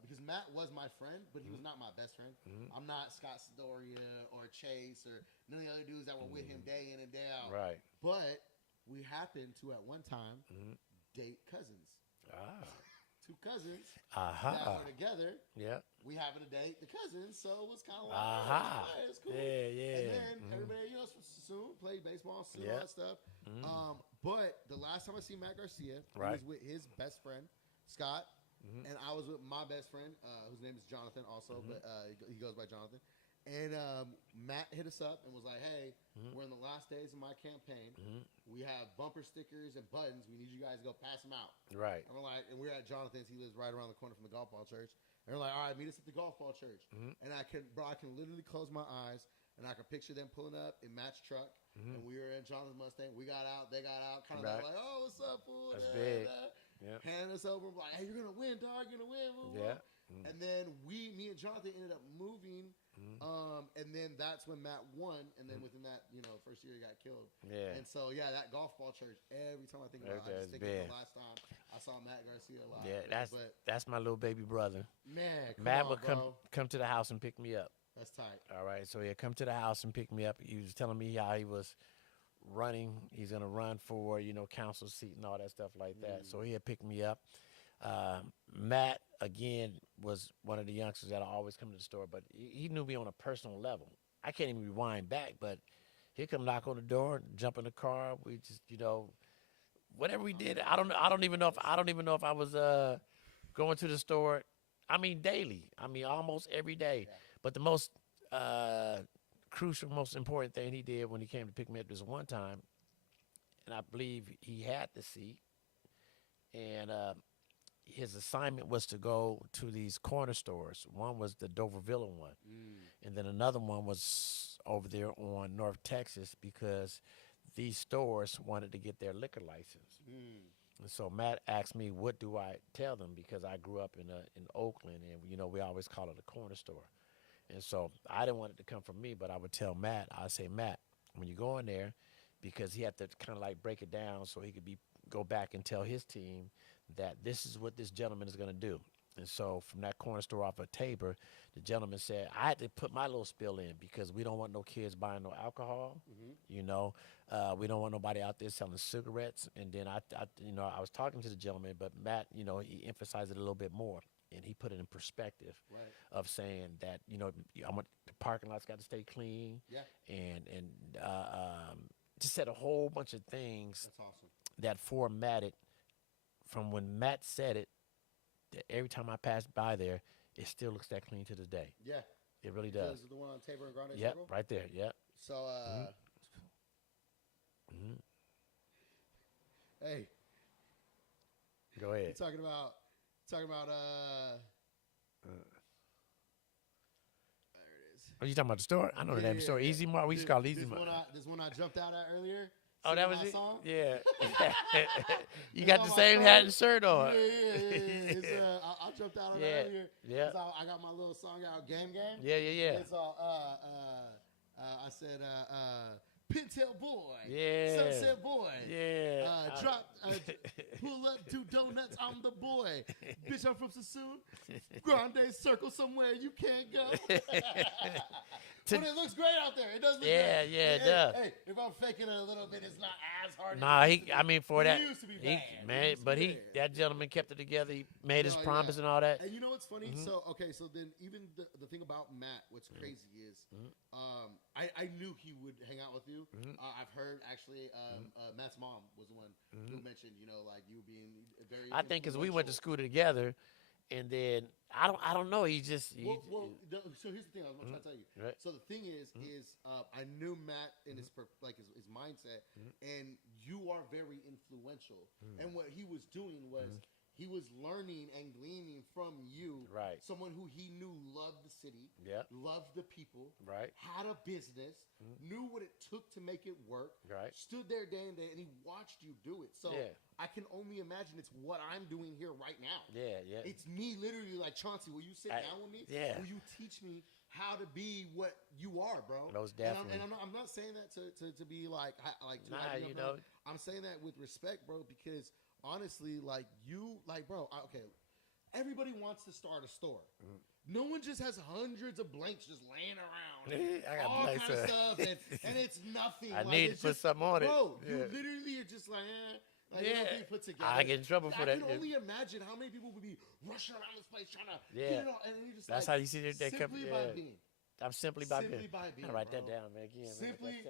because Matt was my friend, but he was not my best friend. I'm not Scott Storia or Chase or none of the other dudes that were with him day in and day out. Right. But we happened to at one time date cousins. Ah. Two cousins Aha. that were together. Yeah. We happened to date the cousins, so it was kind of like, Aha. hey, it's cool. Yeah. And then everybody, soon played baseball, soon all that stuff. But the last time I see Matt Garcia, he was with his best friend, Scott, and I was with my best friend, whose name is Jonathan also, but he goes by Jonathan. And Matt hit us up and was like, "Hey, we're in the last days of my campaign. We have bumper stickers and buttons. We need you guys to go pass them out." Right. And we're like, and we're at Jonathan's. He lives right around the corner from the golf ball church. And we're like, "All right, meet us at the golf ball church." And I can literally close my eyes and I can picture them pulling up in Matt's truck. And we were in Jonathan's Mustang. We got out. They got out. Kind of like, "Oh, what's up, fool?" That's big. Yeah. Handing us over. Like, "Hey, you're gonna win, dog. You're gonna win." Blah, blah. Yeah. And then me and Jonathan ended up moving. And then that's when Matt won. And then within that, first year he got killed. Yeah. And so, that golf ball church, every time I think about it, I just think of the last time I saw Matt Garcia live. Yeah, that's my little baby brother. Man, Matt would come to the house and pick me up. That's tight. All right, so he'd come to the house and pick me up. He was telling me how he was running. He's going to run for, council seat and all that stuff like that. So he had picked me up. Matt, again, was one of the youngsters that always come to the store, but he knew me on a personal level. I can't even rewind back, but he'd come knock on the door, jump in the car. We just, whatever we did. I don't even know if I was going to the store. I mean, daily. I mean, almost every day. Yeah. But the most crucial, most important thing he did when he came to pick me up this one time, and I believe he had the seat, and his assignment was to go to these corner stores. One was the Doverville one, and then another one was over there on North Texas because these stores wanted to get their liquor license. And so Matt asked me, what do I tell them? Because I grew up in Oakland, and we always call it a corner store. And so I didn't want it to come from me, but I would tell Matt, I'd say, Matt, when you go in there, because he had to kind of like break it down so he could go back and tell his team that this is what this gentleman is going to do. And so from that corner store off of Tabor, the gentleman said, I had to put my little spill in because we don't want no kids buying no alcohol. We don't want nobody out there selling cigarettes. And then I was talking to the gentleman, but Matt, he emphasized it a little bit more. And he put it in perspective of saying that, the parking lot's got to stay clean. Yeah. And just said a whole bunch of things. That's awesome. That formatted from when Matt said it, that every time I pass by there, it still looks that clean to this day. Yeah. It really does. This is the one on Tabor and Grande Yep, Circle? right there, yep. So, hey. Go ahead. Talking about there it is. Are you talking about the store? I know the name of the store. Easy Mart. We used to call it Easy Mart. This one I jumped out at earlier. Oh, that was it? Song? Yeah. You got the same hat and shirt on. Yeah. I jumped out on it earlier. Yeah. I got my little song out, Game. Yeah. It's all, I said, Pintail Boy. Yeah. Sunset Boy. Yeah. Pull up 2 donuts, I'm the boy. Bitch, I'm from Sassoon. Grande Circle somewhere you can't go. But it looks great out there. It does look great. Yeah, it does. Hey, if I'm faking it a little bit, it's not as hard Nah, as it used to be. for that, It used to be bad. that gentleman kept it together. He made his promise and all that. And you know what's funny? So then even the thing about Matt, what's crazy is I knew he would hang out with you. I've heard actually Matt's mom was the one who mentioned, like you being very I think because we went to school together, and then I don't know. He just so here's the thing I was trying to tell you. Right. So the thing is I knew Matt in his his mindset, and you are very influential. And what he was doing was he was learning and gleaning from you, right? Someone who he knew loved the city, loved the people, right? Had a business, knew what it took to make it work, right? Stood there day and day, and he watched you do it. So I can only imagine it's what I'm doing here right now. Yeah. It's me literally like, Chauncey, will you sit down with me? Yeah. Will you teach me how to be what you are, bro? Most definitely. And I'm not saying that to be like I'm saying that with respect, bro, because honestly, everybody wants to start a store. No one just has hundreds of blanks just laying around. I got all blanks kind of stuff, and it's nothing. I need to put something on it. Bro, you literally are just like, everything put together. I get in trouble for that. I can only imagine how many people would be rushing around this place trying to get it all. And you just that's how you see that they come. Simply by being. I'm simply by being. I write that down, man. Again, simply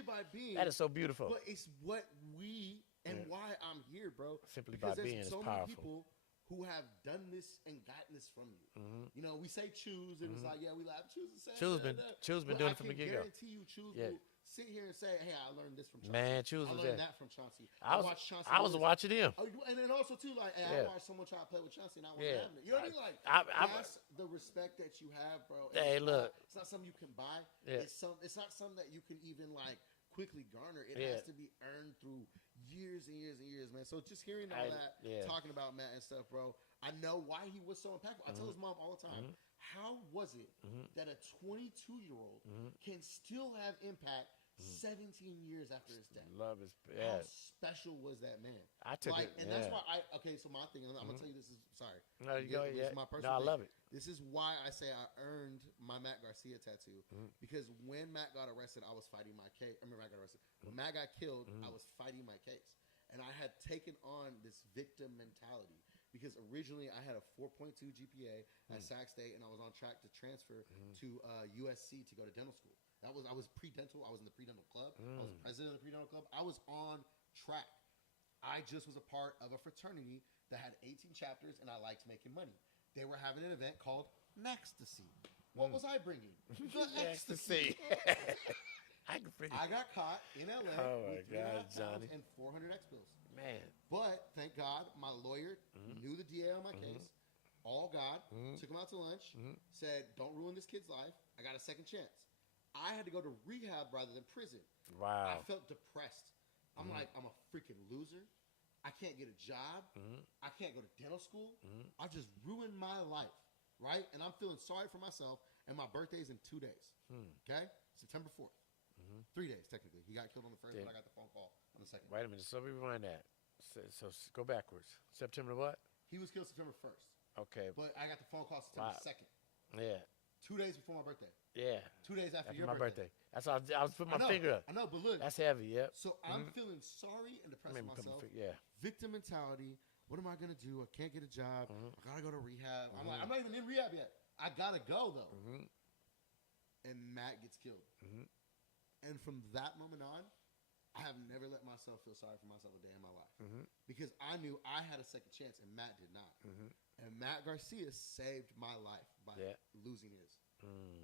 by being. That is so beautiful. But it's what we and why I'm here, bro. Simply by being is so powerful. Many people who have done this and gotten this from you. You know, we say Choose, and it's like, yeah, we laugh. Choose and say Choose been doing it from the get-go. I guarantee you, Choose Yeah. will sit here and say, hey, I learned this from Chauncey. Man, Choose I was learned there. that from Chauncey. I was watching him. Oh, and then also too, like, hey, Yeah. I watched someone try to play with Chauncey, and I wasn't having it. You know what I mean? Like, that's the respect that you have, bro. And Hey, look. it's not something you can buy. Yeah. It's not something that you can even like quickly garner. It Yeah. has to be earned through years and years and years, man. So just hearing all that, talking about Matt and stuff, bro, I know why he was so impactful. I tell his mom all the time, how was it that a 22-year-old can still have impact 17 years after his death? Love is How special was that man? I took like, it. and that's why so my thing, and I'm gonna tell you this is sorry. No, you go. This Yeah. is my No, personal I thing. love it. This is why I say I earned my Matt Garcia tattoo, because when Matt got arrested, I was fighting my case. I mean, Matt got arrested. When Matt got killed, I was fighting my case, and I had taken on this victim mentality. Because originally I had a 4.2 GPA at Sac State, and I was on track to transfer to USC to go to dental school. I was pre-dental. I was in the pre-dental club. I was the president of the pre-dental club. I was on track. I just was a part of a fraternity that had 18 chapters, and I liked making money. They were having an event called Naxtasy. What was I bringing? The ecstasy. I got caught in LA with 3.5 pounds and 400 X pills. Man. But thank God, my lawyer knew the DA on my case. All God, took him out to lunch, said, "Don't ruin this kid's life. I got a second chance." I had to go to rehab rather than prison. Wow. I felt depressed. I'm like, I'm a freaking loser. I can't get a job. I can't go to dental school. I just ruined my life, right? And I'm feeling sorry for myself. And my birthday's in 2 days. Okay, September 4th. 3 days technically. He got killed on the 1st, but I got the phone call on the 2nd. Wait a minute. So let me rewind that. So go backwards. September what? He was killed September 1st. Okay. But I got the phone call September 2nd. Yeah. 2 days before my birthday. Yeah. 2 days after your my birthday. That's why I was putting my finger up. I know, but look. That's heavy, yep. So I'm feeling sorry and depressed with myself. Victim mentality. What am I going to do? I can't get a job. I got to go to rehab. I'm like, I'm not even in rehab yet. I got to go, though. And Matt gets killed. And from that moment on, I have never let myself feel sorry for myself a day in my life. Because I knew I had a second chance and Matt did not. And Matt Garcia saved my life by losing his.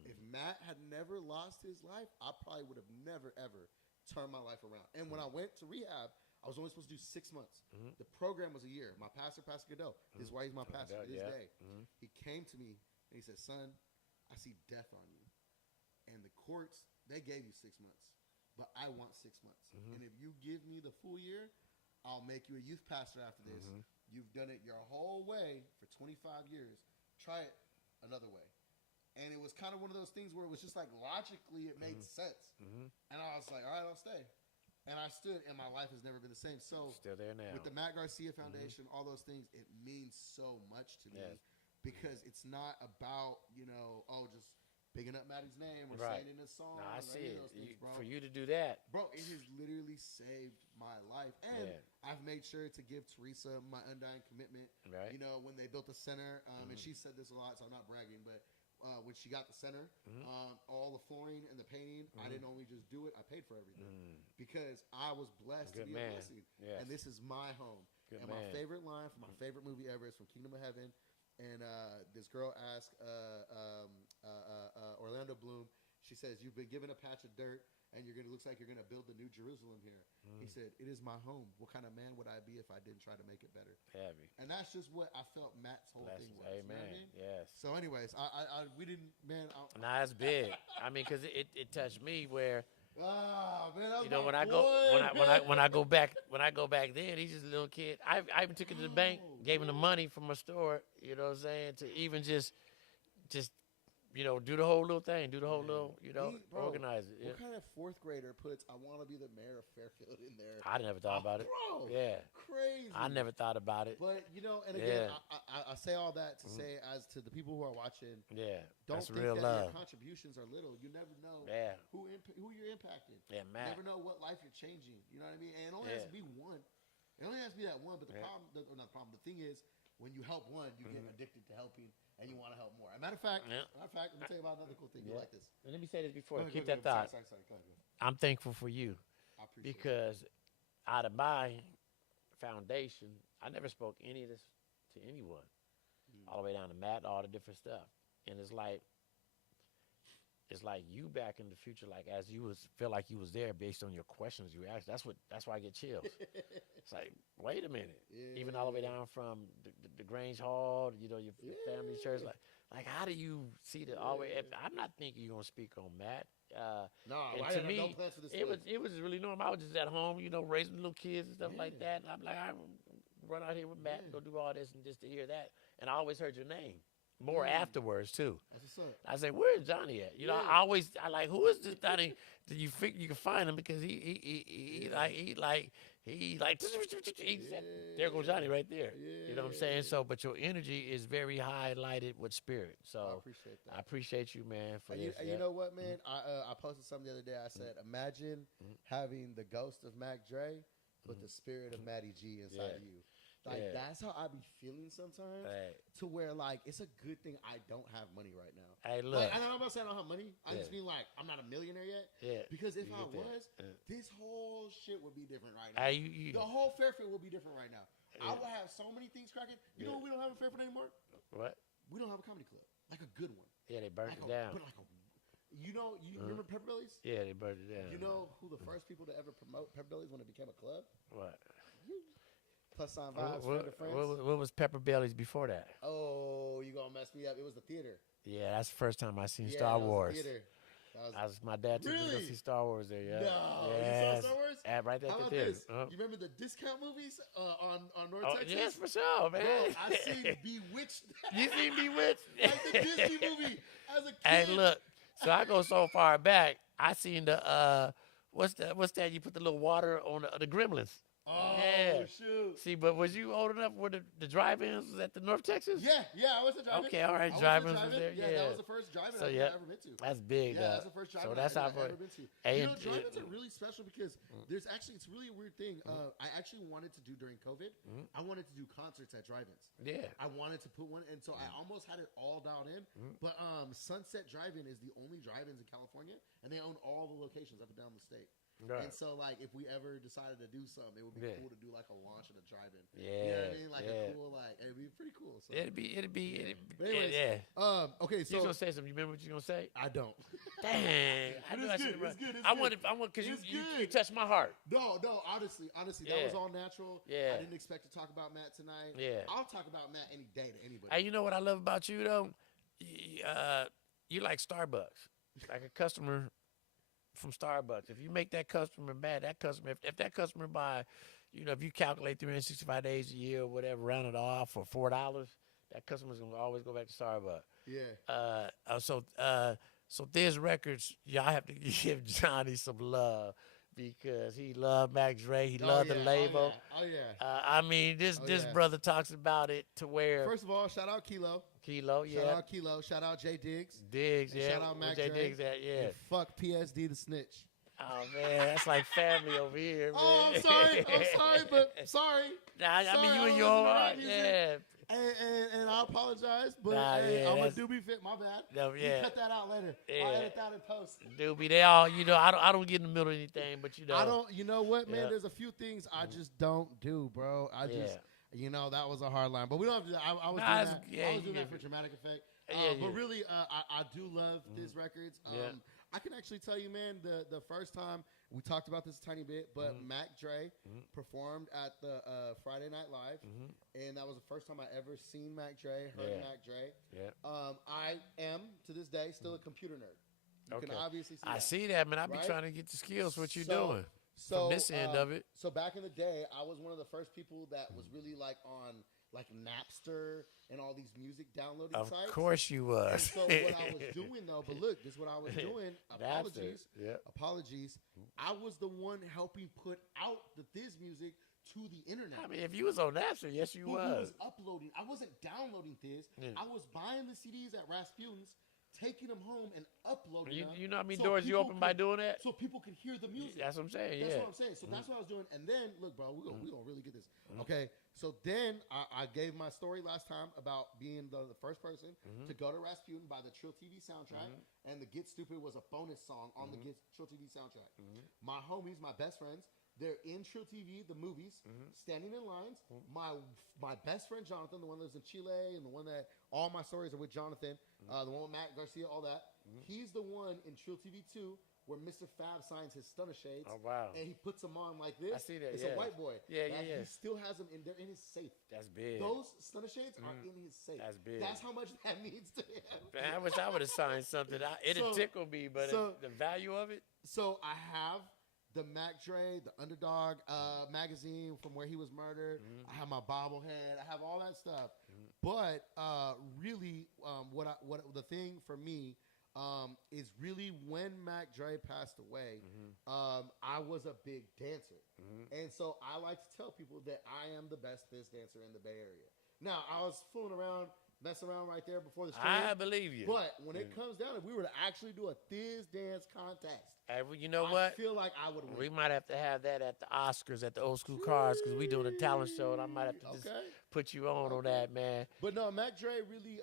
If Matt had never lost his life, I probably would have never, ever turned my life around. And when I went to rehab, I was only supposed to do 6 months. The program was a year. My pastor, Pastor Godot, this is why he's my pastor to this day. He came to me and he said, "Son, I see death on you. And the courts, they gave you 6 months. But I want 6 months. And if you give me the full year, I'll make you a youth pastor after this. You've done it your whole way for 25 years. Try it another way." And it was kind of one of those things where it was just like logically it made sense. And I was like, all right, I'll stay. And I stood, and my life has never been the same. So still there now. With the Matt Garcia Foundation, all those things, it means so much to me because it's not about, just picking up Maddie's name or saying in a song. No, I see it. Those things, bro. For you to do that. Bro, it has literally saved my life. And I've made sure to give Teresa my undying commitment. Right. When they built the center, and she said this a lot, so I'm not bragging, but when she got the center, all the flooring and the painting, I didn't only just do it, I paid for everything. Because I was blessed to be a blessing. Yes. And this is my home. My favorite line from my favorite movie ever is from Kingdom of Heaven. And this girl asked Orlando Bloom, she says, "You've been given a patch of dirt, and looks like you're gonna build the New Jerusalem here." He said, "It is my home. What kind of man would I be if I didn't try to make it better?" Heavy. And that's just what I felt Matt's whole thing was. Amen. You know what I mean? Yes. So, anyways, we didn't, man. Nah, that's big. I mean, because it touched me where. Oh man, that was when I go back then, he's just a little kid. I even took him to the bank, gave him the money from my store. You know what I'm saying? To even just do the whole little thing, do the whole little organize it. What kind of fourth grader puts "I want to be the mayor of Fairfield" in there? I never thought about it. Bro, yeah, crazy. I never thought about it. But and again, I say all that to say, as to the people who are watching, don't that's think real that love. your contributions are little. You never know who you're impacting. Yeah, man. You never know what life you're changing. You know what I mean? And it only has to be one. It only has to be that one. But the problem, or not the problem, the thing is, when you help one, you get addicted to helping, and you want to help more. As a matter of fact, let me tell you about another cool thing. You like this? And let me say this before. Go ahead, Keep go that ahead. thought. Sorry. Go ahead. I'm thankful for you I appreciate because out of my foundation, I never spoke any of this to anyone, all the way down to Matt, all the different stuff. And it's like you back in the future, like as you feel like you was there based on your questions you asked. That's why I get chills. It's like, wait a minute. Even all the way down from the Grange Hall, your family church, like how do you see the all the way? I'm not thinking you're gonna speak on Matt. No, and I to had me, no plans for this. it was really normal. I was just at home, raising little kids and stuff like that. And I'm like, I run out here with Matt and go do all this, and just to hear that. And I always heard your name more afterwards too. That's what's up. I said, "Where's Johnny at?" I like, who is this Johnny? That you think you can find him because he said, there goes Johnny right there. You know what I'm saying? So, but your energy is very highlighted with spirit. So I appreciate that. I appreciate you, man, for this. You know what, man? I posted something the other day. I said, imagine having the ghost of Mac Dre, but the spirit of Matty G inside of you. Like, that's how I be feeling sometimes. Right. To where, like, it's a good thing I don't have money right now. Hey, look. Like, I'm not saying I don't have money. I just mean, like, I'm not a millionaire yet. Yeah. Because if I was, this whole shit would be different right now. The whole Fairfield would be different right now. I would have so many things cracking. You know what we don't have in Fairfield anymore? What? We don't have a comedy club. Like a good one. Yeah, they burnt it down. But like you remember Pepper Billy's? Yeah, they burnt it down. You know who the first people to ever promote Pepper Billy's when it became a club? What? Plus Sign Vibes, Friend of Friends. What was Pepper Belly's before that? Oh, you gonna mess me up. It was the theater. Yeah, that's the first time I seen Star Wars. The theater. My dad took me to go see Star Wars there, yeah. No, yes. you saw Star Wars? Right there How at the about theater. this? You remember the discount movies on North Oh, Texas? yes, for sure, man. Bro, I seen Bewitched. You seen Bewitched? Like the Disney movie as a kid. Hey, look. So I go so far back. I seen the what's that? You put the little water on the Gremlins. Oh, yeah. shoot. See, but was you old enough where the drive-ins was at the North Texas? Yeah, I was a drive-in. Okay, all right, drive-ins was there. Yeah, that was the first drive-in I've ever been to. That's big. Yeah, that's the first drive-in I've ever been to. Drive-ins are really special because it's really a weird thing. I actually wanted to do during COVID. I wanted to do concerts at drive-ins. Yeah. I wanted to put one, and so I almost had it all dialed in. But Sunset Drive-In is the only drive-ins in California, and they own all the locations up and down the state. Right. And so, like, if we ever decided to do something, it would be cool to do like a launch at a drive-in. Yeah, you know what I mean? Like a cool, it'd be pretty cool. So. It'd be. Anyways, okay, so you gonna say something? You remember what you gonna say? I don't. Dang, I knew I should have. I want because you touched my heart. No, honestly, that was all natural. Yeah, I didn't expect to talk about Matt tonight. Yeah, I'll talk about Matt any day to anybody. Hey, you know what I love about you though? You like Starbucks, like a customer from Starbucks. If you make that customer mad, that customer, if that customer buy, if you calculate 365 days a year or whatever, round it off for $4, that customer's gonna always go back to Starbucks. Yeah. So Thiz Records, y'all have to give Johnny some love because he loved Mac Dre. He loved the label. Oh yeah. I mean, this brother talks about it to where. First of all, shout out Kilo. Kilo, yeah. Shout out Kilo. Shout out Jay Diggs. Diggs, yeah. Shout out Mac Jay Dre. Diggs, yeah. And fuck PSD the snitch. Oh man, that's like family over here, man. Oh, I'm sorry, but sorry. Nah, I mean you and your heart, yeah. And I apologize, but I'm a doobie fit. My bad. No, yeah. You cut that out later. Yeah. I'll edit that in post. Doobie, they all, I don't get in the middle of anything, but I don't. You know what, man? There's a few things I just don't do, bro. I just. That was a hard line, but we don't have to. I was doing that for dramatic effect. But really, I do love Thiz Records. I can actually tell you, man, the first time we talked about this a tiny bit, but Mac Dre performed at the Friday Night Live, and that was the first time I ever seen Mac Dre, heard Mac Dre. I am to this day still a computer nerd. You can obviously see that. I see that, man. I be trying to get the skills. What you doing? So, from this end of it. So back in the day, I was one of the first people that was really like on like Napster and all these music downloading sites. Of course you was. And so what I was doing though, but look, this is what I was doing. Apologies. I was the one helping put out the Thiz music to the internet. I mean, if you was on Napster, yes you was. Who was uploading? I wasn't downloading Thiz. I was buying the CDs at Rasputin's, taking them home and uploading them. You know how many doors you opened by doing that? So people could hear the music. That's what I'm saying, That's what I'm saying. So that's what I was doing. And then, look, bro, we're gonna really get this. Okay, so then I gave my story last time about being the first person to go to Rasputin, buy the Trill TV soundtrack, and the Get Stupid was a bonus song on the Trill TV soundtrack. My homies, my best friends, They're in Trill TV, the movies, standing in lines. My best friend Jonathan, the one that lives in Chile, and the one that all my stories are with Jonathan, the one with Matt Garcia, all that. He's the one in Trill TV 2 where Mr. Fab signs his stunner shades. Oh, wow. And he puts them on like this. I see that, It's yeah. a white boy. Yeah. He still has them in there in his safe. That's big. Those stunner shades are in his safe. That's big. That's how much that means to him. Man, I wish I would have signed something. It'd tickle me, but the value of it. So I have the Mac Dre, the Underdog magazine from where he was murdered. I have my bobblehead. I have all that stuff. But really, the thing for me is really when Mac Dre passed away, I was a big dancer. And so I like to tell people that I am the best fizz dancer in the Bay Area. Now, I was fooling around, messing around right there before the stream. I believe you. But when it comes down, if we were to actually do a fizz dance contest, You know what? I feel like I would win. We might have to have that at the Oscars, at the Old School Cars, because we doing a talent show, and I might have to just put you on that, man. But no, Mac Dre really,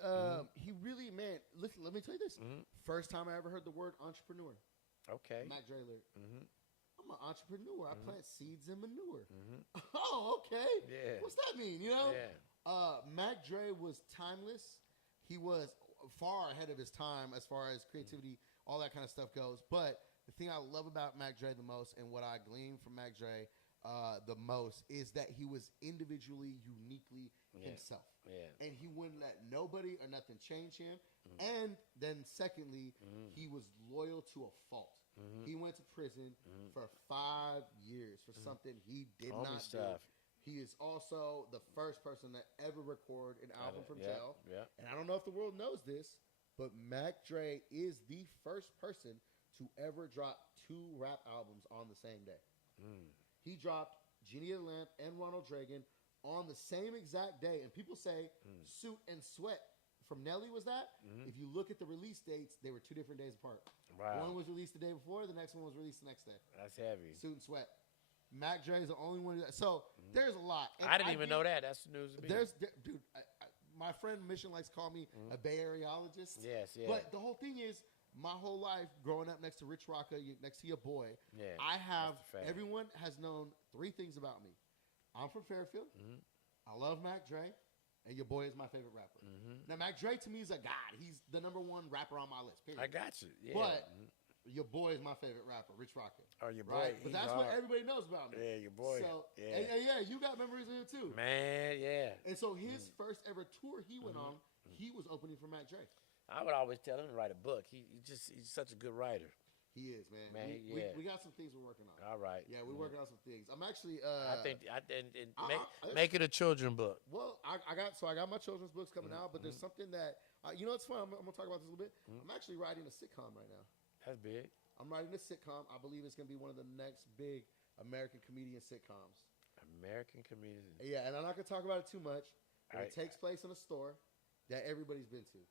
he really, man, listen, let me tell you this. First time I ever heard the word entrepreneur. Okay. Mac Dre lyric. I'm an entrepreneur. I plant seeds and manure. Oh, okay. Yeah. What's that mean, you know? Yeah. Mac Dre was timeless. He was far ahead of his time as far as creativity, all that kind of stuff goes. But the thing I love about Mac Dre the most, and what I glean from Mac Dre the most, is that he was individually, uniquely himself. Yeah. And he wouldn't let nobody or nothing change him. And then secondly, he was loyal to a fault. He went to prison for 5 years for something he did not do. He is also the first person to ever record an album from jail. Yeah. And I don't know if the world knows this, but Mac Dre is the first person to ever drop 2 rap albums on the same day. He dropped Genie of the Lamp and Ronald Reagan on the same exact day. And people say Suit and Sweat from Nelly was that. If you look at the release dates, they were 2 different days apart. Wow. One was released the day before, the next one was released the next day. That's heavy. Suit and Sweat. Mac Dre is the only one. So there's a lot. And I didn't even know that. That's news to me. Dude, my friend Mission likes to call me a Bay Areaologist. Yes, yeah. But the whole thing is, my whole life growing up next to Rich Rocka, next to your boy, I have, everyone has known 3 things about me. I'm from Fairfield. I love Mac Dre. And your boy is my favorite rapper. Now, Mac Dre to me is a god. He's the #1 rapper on my list, period. I got you. Yeah. But your boy is my favorite rapper, Rich Rocka. Oh, your boy. Right? But that's what everybody knows about me. Yeah, your boy. So, yeah. And you got memories of him too. Man, yeah. And so his first ever tour he went on, he was opening for Mac Dre. I would always tell him to write a book. He's such a good writer. He is, man. Man, we got some things we're working on. All right. Yeah, we're working on some things. I'm actually. I think make it a children's book. Well, I got my children's books coming out, but there's something that you know. It's fun. I'm gonna talk about this a little bit. I'm actually writing a sitcom right now. That's big. I'm writing a sitcom. I believe it's gonna be one of the next big American comedian sitcoms. American comedian. Yeah, and I'm not gonna talk about it too much. But it takes place in a store that everybody's been to,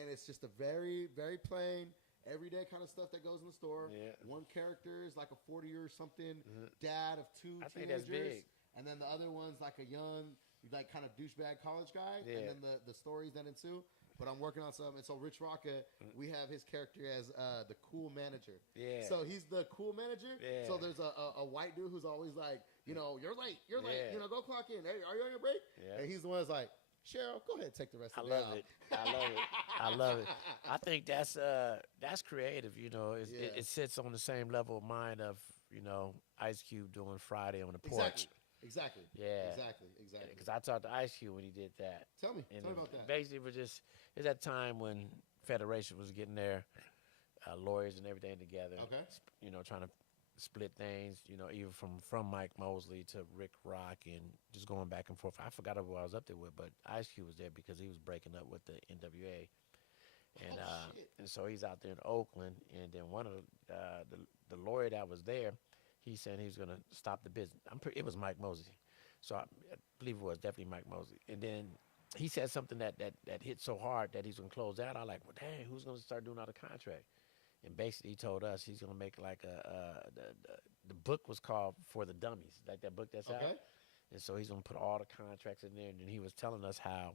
and it's just a very, very plain, everyday kind of stuff that goes in the store. Yeah. One character is like a 40 or something dad of 2 I think teenagers. that's big. And then the other one's like a young, like kind of douchebag college guy. Yeah. And then the stories that ensue. But I'm working on some. And so Rich Rocka, we have his character as the cool manager. Yeah. So he's the cool manager. Yeah. So there's a white dude who's always like, you're late. You're late. Yeah. Go clock in. Hey, are you on your break? Yeah. And he's the one that's like, Cheryl, go ahead and take the rest of the I day love out. it. I love it. I think that's creative. It sits on the same level of mind of Ice Cube doing Friday on the porch. Exactly. Yeah. Exactly. Because I talked to Ice Cube when he did that. Tell me And about that. Basically, it's that time when Federation was getting their lawyers and everything together. Okay. Trying to split things. Even from Mike Mosley to Rick Rock and just going back and forth. I forgot who I was up there with, but Ice Cube was there because he was breaking up with the NWA. And and so he's out there in Oakland, and then one of the lawyer that was there, he said he was going to stop the business. It was Mike Mosley, so I believe it was definitely Mike Mosley. And then he said something that hit so hard that he's going to close out. I like, well, dang, who's going to start doing all the contract? And basically, he told us he's going to make like the book was called For the Dummies, like that book that's out. And so he's going to put all the contracts in there. And then he was telling us how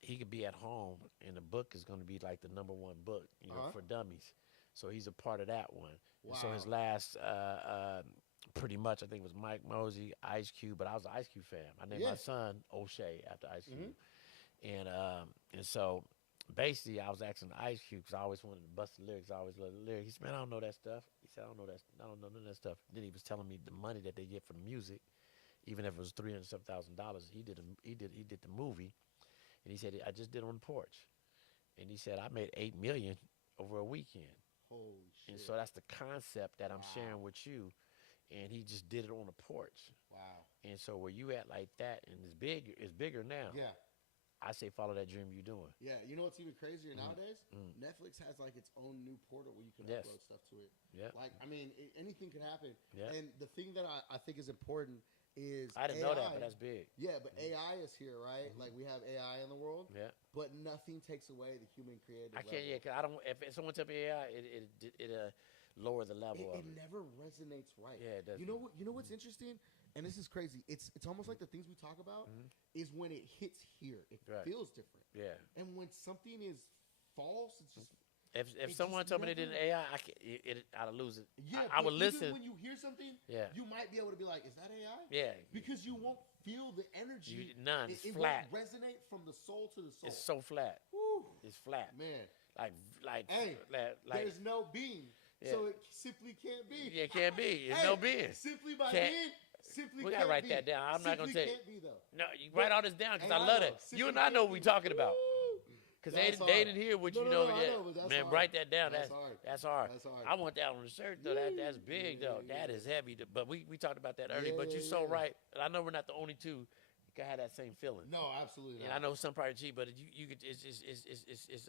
he could be at home and the book is going to be like the #1 book, for dummies. So he's a part of that one. Wow. And so his last, pretty much, I think it was Mike Mosey, Ice Cube, but I was an Ice Cube fan. I named my son O'Shea after Ice Cube. And so basically I was asking Ice Cube because I always wanted to bust the lyrics. I always loved the lyrics. He said, man, I don't know that stuff. He said, I don't know none of that stuff. Then he was telling me the money that they get for the music, even if it was $300,000. He did the movie, and he said, I just did it on the porch. And he said, I made $8 million over a weekend. Holy shit. And so that's the concept that I'm sharing with you. And he just did it on the porch. Wow. And so where you at like that, and it's bigger now. Yeah. I say follow that dream you're doing. Yeah. You know what's even crazier nowadays? Netflix has like its own new portal where you can upload stuff to it. Yeah. Like, I mean, anything could happen. Yeah. And the thing that I think is important is I didn't AI. know that, but that's big. Yeah, but AI is here, right? Like we have AI in the world. Yeah. But nothing takes away the human creative. I can't. Yeah, cause I don't. If someone tell me AI, it lower the level of it it. never resonates right. Yeah, it doesn't. You know what? You know what's interesting, and this is crazy. It's almost like the things we talk about is when it hits here, it feels different. Yeah. And when something is false, it's just. If someone told me they did an AI, I'd lose it. Yeah, I would even listen. when you hear something, Yeah. you might be able to be like, "Is that AI?" Yeah. Because you won't feel the energy. None. It Flat. won't resonate from the soul to the soul. It's so flat. Woo. It's flat. Man. Like. Hey, like there's no being, so it simply can't be. Yeah, it can't be. There's Hey, no being. Simply by Can't- being, simply We can't gotta write be. that down. I'm not gonna Simply tell you. can't be though. No, you write all this down because And I love know. it. Simply You and I can't know what be. we talking about. Woo. Because That's they hard. didn't hear what No, you no, know no, I yet. know, but that's Man, hard. write that down. That's That's hard. That's hard. That's hard. I want that on the shirt though. That's big though. Yeah, That is heavy. But we talked about that earlier. But you're so yeah. right. And I know we're not the only two who can have that same feeling. No, absolutely And not. I know some probably cheap, but you could it's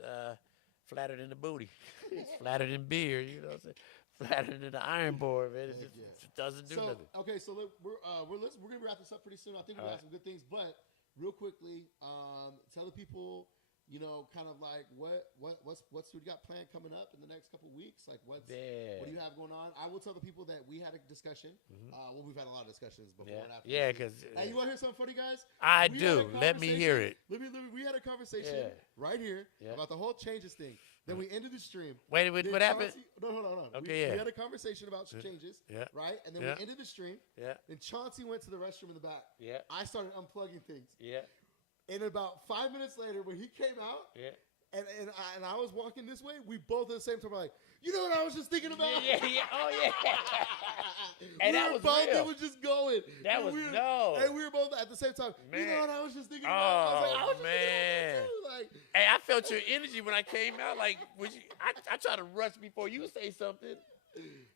flatter than the booty. It's flatter than beer. You know what I'm saying? Flatter than the iron board, man. It doesn't do nothing. Okay, so we're gonna wrap this up pretty soon. I think we got some good things, but real quickly, tell the people, you know, kind of like what's we got planned coming up in the next couple of weeks? Like what do you have going on? I will tell the people that we had a discussion. Well, we've had a lot of discussions before and after. Yeah, because Hey, you want to hear something funny, guys? I We do. had a Let me hear it. We had a conversation right here about the whole changes thing. Then we ended the stream. Wait, Then what happened? No, hold on. Okay, we had a conversation about changes, right? And then we ended the stream. Yeah. And Chauncey went to the restroom in the back. Yeah. I started unplugging things. Yeah. And about 5 minutes later, when he came out, and I was walking this way, we both at the same time were like, you know what I was just thinking about? Yeah. Oh yeah. And that was both, real. It was just going. That was And we were both at the same time. Man. You know what I was just thinking about? I was just thinking about that too. Like, Hey, I felt your energy when I came out. Like, I try to rush before you say something.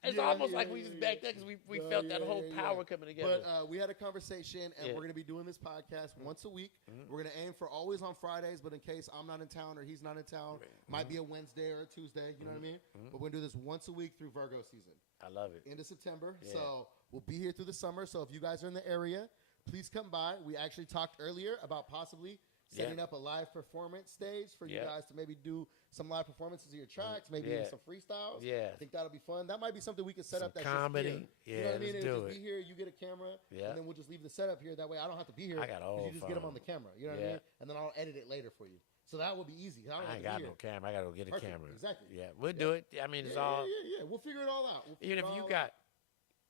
It's almost like we just back there because we felt that whole power coming together. But we had a conversation, and we're going to be doing this podcast once a week. We're going to aim for always on Fridays, but in case I'm not in town or he's not in town, might be a Wednesday or a Tuesday, you know what I mean? But we're going to do this once a week through Virgo season. I love it. End of September. So we'll be here through the summer. So if you guys are in the area, please come by. We actually talked earlier about possibly setting up a live performance stage for you guys to maybe do some live performances of your tracks, maybe even some freestyles. Yeah. I think that'll be fun. That might be something we could set Some up. That's comedy. Just here. You know what I mean? Let's It'll do just it. be here. You get a camera, Yeah. and then we'll just leave the setup here. That way, I don't have to be here. I got all You just get them fun. on the camera. You know what I mean? And then I'll edit it later for you. So that will be easy. I don't I have ain't to got be no here. camera. I got to go get a Perfect. camera. Exactly. Yeah, we'll do it. I mean, it's all. Yeah. We'll figure it all out. Even if you got,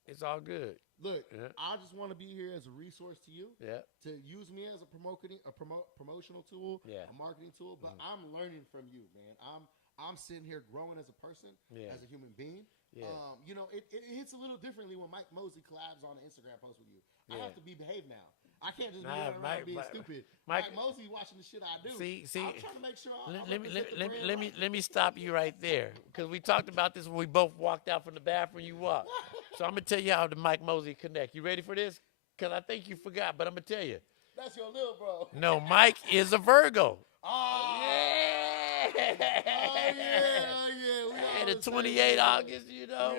it's all good. Look, I just want to be here as a resource to you. Yeah. To use me as a promotional tool, a marketing tool, but I'm learning from you, man. I'm sitting here growing as a person, as a human being. Yeah. You know, it hits a little differently when Mike Mosley collabs on an Instagram post with you. I have to be behaved now. I can't just be running around being stupid. Mike Mosley watching the shit I do. See. I'm trying to make sure. Let me stop you right there because we talked about this when we both walked out from the bathroom. You walked, so I'm gonna tell you how the Mike Mosley connect. You ready for this? Because I think you forgot, but I'm gonna tell you. That's your little bro. No, Mike is a Virgo. Oh yeah. We And the 28 August, you know,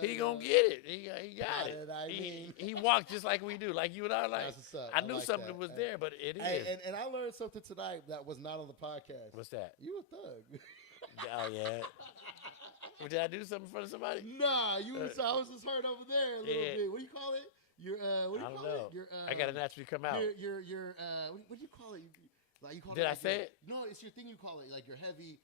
he gonna get it. He got it. He walked just like we do, like you and I. Like That's what's up. I knew like something that. was there, but it is. Hey, and I learned something tonight that was not on the podcast. What's that? You a thug. Oh yeah. Well, did I do something in front of somebody? Nah, I was just hurt over there a little bit. What do you call it? What do you call it? I got to naturally come out. Your what do you call it? Like you call Did it I like say your, it? No, it's your thing. You call it like your heavy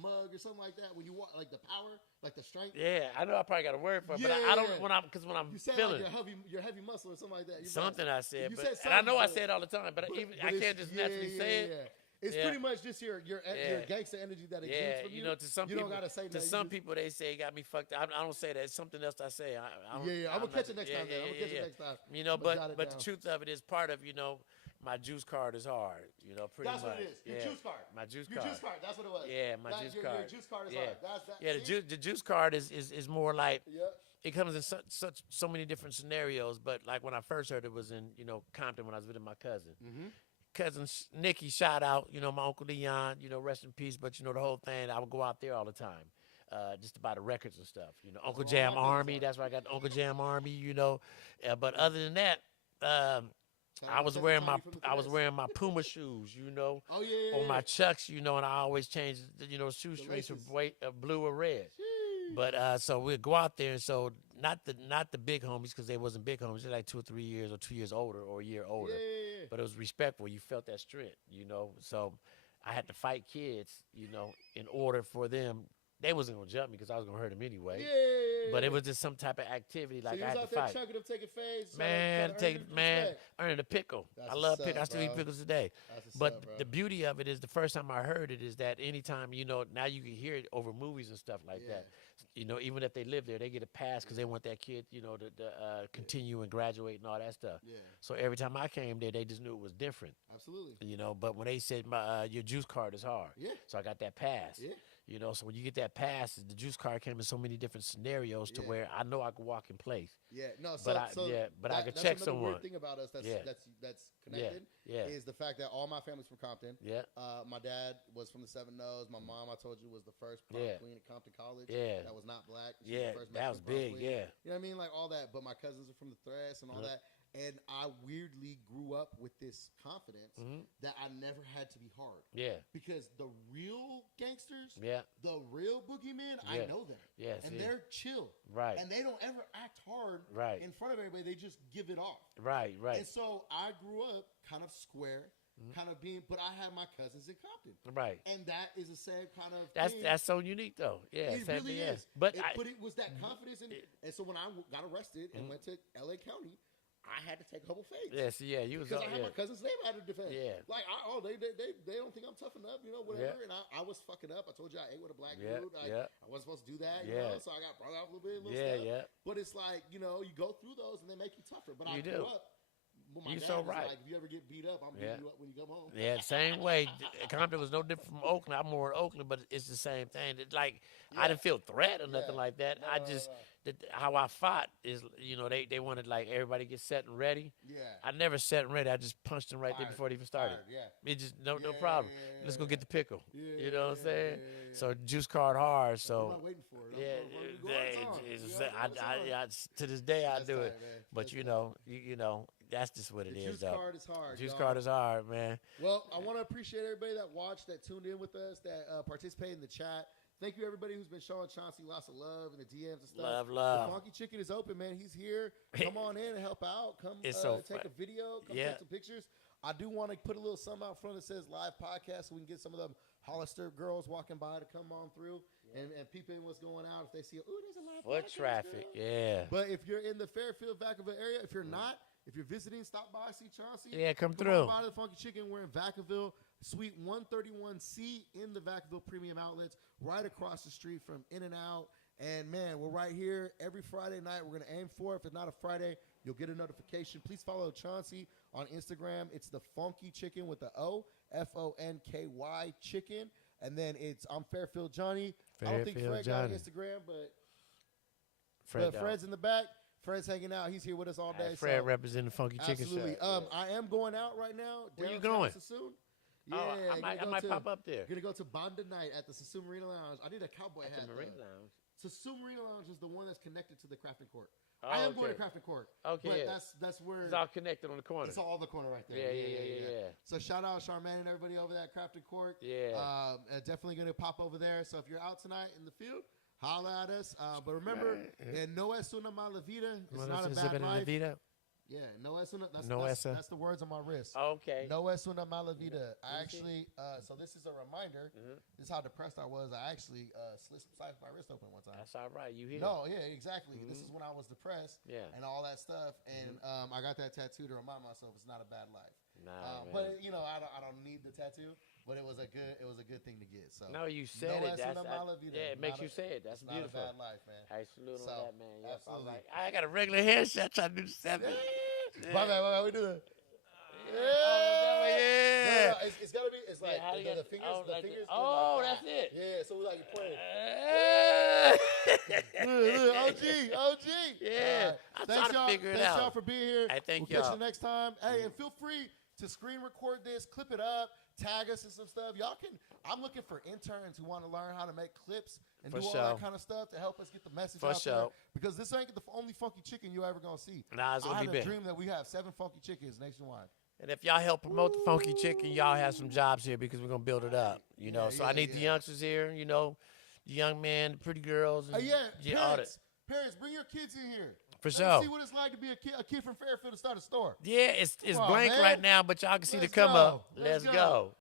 mug or something like that. When you walk, like the power, like the strength. Yeah, I know I probably got a word for it, but Yeah, I don't yeah. when I'm You said feeling like it. your heavy muscle or something like that. You're Something right. I said, You but said and I know I something, say it all the time, but even I it's- can't just naturally say it. Yeah. It's Yeah. pretty much just your gangster energy that exudes Yeah, from you. you know, to some you people, don't gotta say to nothing. some people they say it got me fucked up. I don't say that. It's something else I say. I don't, I'm gonna catch it next time. I'm gonna catch it next time. You know, I'm gonna jot it but the down. truth of it is part of my juice card is hard. You know, pretty That's much. what it is. Your Yeah. juice card. My juice Your card. juice card. That's what it was. Yeah, my juice card. Your juice card is yeah. hard. The juice card is more like Yeah. it comes in so many different scenarios. But like when I first heard it was in Compton when I was visiting my cousin. Mm-hmm. Cousin Nikki, shout out, my Uncle Leon, rest in peace. But the whole thing, I would go out there all the time, just to buy the records and stuff. Uncle Jam Army, that's where I got Uncle Jam Army. But other than that, I was wearing my Puma shoes, Oh yeah. or my Chucks, and I always change shoestrings from blue or red. But so we'd go out there, and so not the big homies because they wasn't big homies. They're like 2 or 3 years or 2 years older or a year older. Yeah. But it was respectful. You felt that strength, So I had to fight kids, in order for them. They wasn't gonna jump me because I was gonna hurt them anyway. Yeah. But it was just some type of activity like so I had out to there fight. chunking them, taking fades. Man, earning the pickle. That's I love what's pickle. up, I still eat bro. pickles today. That's what's But up, bro. the beauty of it is the first time I heard it is that anytime, now you can hear it over movies and stuff like that. Even if they live there, they get a pass because they want that kid, to continue and graduate and all that stuff. Yeah. So every time I came there, they just knew it was different. Absolutely. But when they said your juice card is hard, Yeah. so I got that pass. Yeah. So when you get that pass, the juice card came in so many different scenarios to Yeah. where I know I could walk in place. Yeah, no. But I could check that's someone. Weird thing about us that's Yeah. that's connected Yeah. is the fact that all my family's from Compton. Yeah. My dad was from the Seven Nose. My mom, I told you, was the first prom Yeah. queen at Compton College. Yeah. That was not black. She was Yeah, the first that was Mexican prom big. queen. Yeah. You know what I mean? Like all that. But my cousins are from the Threats and all that. And I weirdly grew up with this confidence that I never had to be hard. Yeah. Because the real gangsters, Yeah. the real boogeymen, I Yeah. know them. Yeah, And see. they're chill. Right. And they don't ever act hard Right. in front of everybody. They just give it off. Right. And so I grew up kind of square, kind of but I had my cousins in Compton. Right. And that is the same kind of thing. That's so unique though. Yeah. It same really thing, yeah. is. But But it was that confidence. And so when I got arrested and went to LA County, I had to take a couple fades. Yes, yeah, you was Because I had yeah. my cousins, they had to defend. Yeah. Like, they don't think I'm tough enough, whatever. Yeah. And I was fucking up. I told you I ate with a black Yeah, dude. yeah. I wasn't supposed to do that, Yeah. So I got brought out a little bit, Yeah, stuff. yeah. But it's like, you go through those and they make you tougher. But I You grew do. up. But my You dad so was right. like, if you ever get beat up, I'm Yeah. beating you up when you come home. Yeah, same way. Compton was no different from Oakland. I'm more in Oakland, but it's the same thing. It's like I didn't feel threat or nothing Yeah. like that. I just how I fought is they wanted like everybody get set and ready. Yeah. I never set and ready. I just punched them right there Fired. before it even started. Fired, yeah. It just no Yeah, problem. yeah, Let's go yeah. get the pickle. Yeah, You know what I'm saying? yeah. So juice card hard. I'm So not waiting for it. yeah, I'm going on. to this day I That's do tight, it. man. But That's you tight. know that's just what it The is. juice though. card is hard. Juice y'all. card is hard, man. Well, I want to appreciate everybody that watched, that tuned in with us, that participated in the chat. Thank you, everybody who's been showing Chauncey lots of love in the DMs and stuff. Love. The Fonky Chicken is open, man. He's here. Come on in and help out. Come It's so take fun. a video. Come Yeah. take some pictures. I do want to put a little something out front that says live podcast so we can get some of them Hollister girls walking by to come on through and peep in what's going on. If they see, ooh, there's a live Foot podcast, traffic, girl. yeah. But if you're in the Fairfield, Vacaville area, if you're not, if you're visiting, stop by, see Chauncey. Yeah, come on through. by to the Funky Chicken. We're in Vacaville, Suite 131C in the Vacaville Premium Outlets, right across the street from In-N-Out. And, man, we're right here every Friday night. We're going to aim for it. If it's not a Friday, you'll get a notification. Please follow Chauncey on Instagram. It's the Funky Chicken with the O, Fonky Chicken. And then I'm Fairfield Jonny. I don't think Fairfield Fred got an Jonny. Instagram, but Fred Fred's in the back. Fred's hanging out. He's here with us all day. Fred so representing the Funky Chicken absolutely. Shop. I am going out right now. Where you downtown going? Sassoon. Oh, Yeah, I might pop up there. Gonna go to Banda Night at the Sassoon Marina Lounge. I need a cowboy At hat. the Marina though. Lounge. Sassoon Marina Lounge is the one that's connected to the Crafting Court. Oh, I am going okay. to Crafting Court. Okay, but yeah. that's where It's all connected on the corner. it's all the corner right there. Yeah. So shout out Charmaine and everybody over there at Crafting Court. Yeah. Definitely gonna pop over there. So if you're out tonight in the field, holla at us. But remember, no es una mala vida. It's not a bad life. Yeah, no es una. No That's, esa. that's the words on my wrist. Okay. No es una mala vida. I Let me see. actually, so this is a reminder. Mhm. This is how depressed I was. I actually sliced my wrist open one time. That's all right. You here? No, yeah, exactly. This is when I was depressed Yeah. and all that stuff, and I got that tattoo to remind myself it's not a bad life. Nah, man. But you know, I don't need the tattoo, but it was a good thing to get. So No, you said no it. es That's una mala vida. yeah. It makes Not you say it. That's it's beautiful. Not a bad life, man. Hey, salute on So, that, man. Yep, all absolutely. right. I got a regular headshot trying to do the 7. My bad, we do that. Oh, yeah. No, it's gotta be. It's like Yeah, how you the got- fingers. oh, The like fingers. the- oh, like that's it. Yeah, so we like you playing. Yeah. OG. Yeah. I'm trying to figure it Thanks out. y'all for being here. Hey, thank we'll catch y'all. you next time. Hey, and feel free to screen record this, clip it up, tag us and some stuff. Y'all can. I'm looking for interns who want to learn how to make clips and For do all sure. that kind of stuff to help us get the message For out there. sure. Because this ain't the only funky chicken you ever gonna see. Nah, it's gonna I be had a big. dream that we have 7 funky chickens nationwide. And if y'all help promote the Funky Chicken, y'all have some jobs here because we're gonna build it up. You know, so I need the youngsters here. You know, the young men, the pretty girls. And Yeah, all parents, bring your kids in here. For Let sure. them see what it's like to be a kid from Fairfield to start a store. Yeah, it's Come on, blank man. right now, but y'all can see Let's the come go. up. Let's Let's go.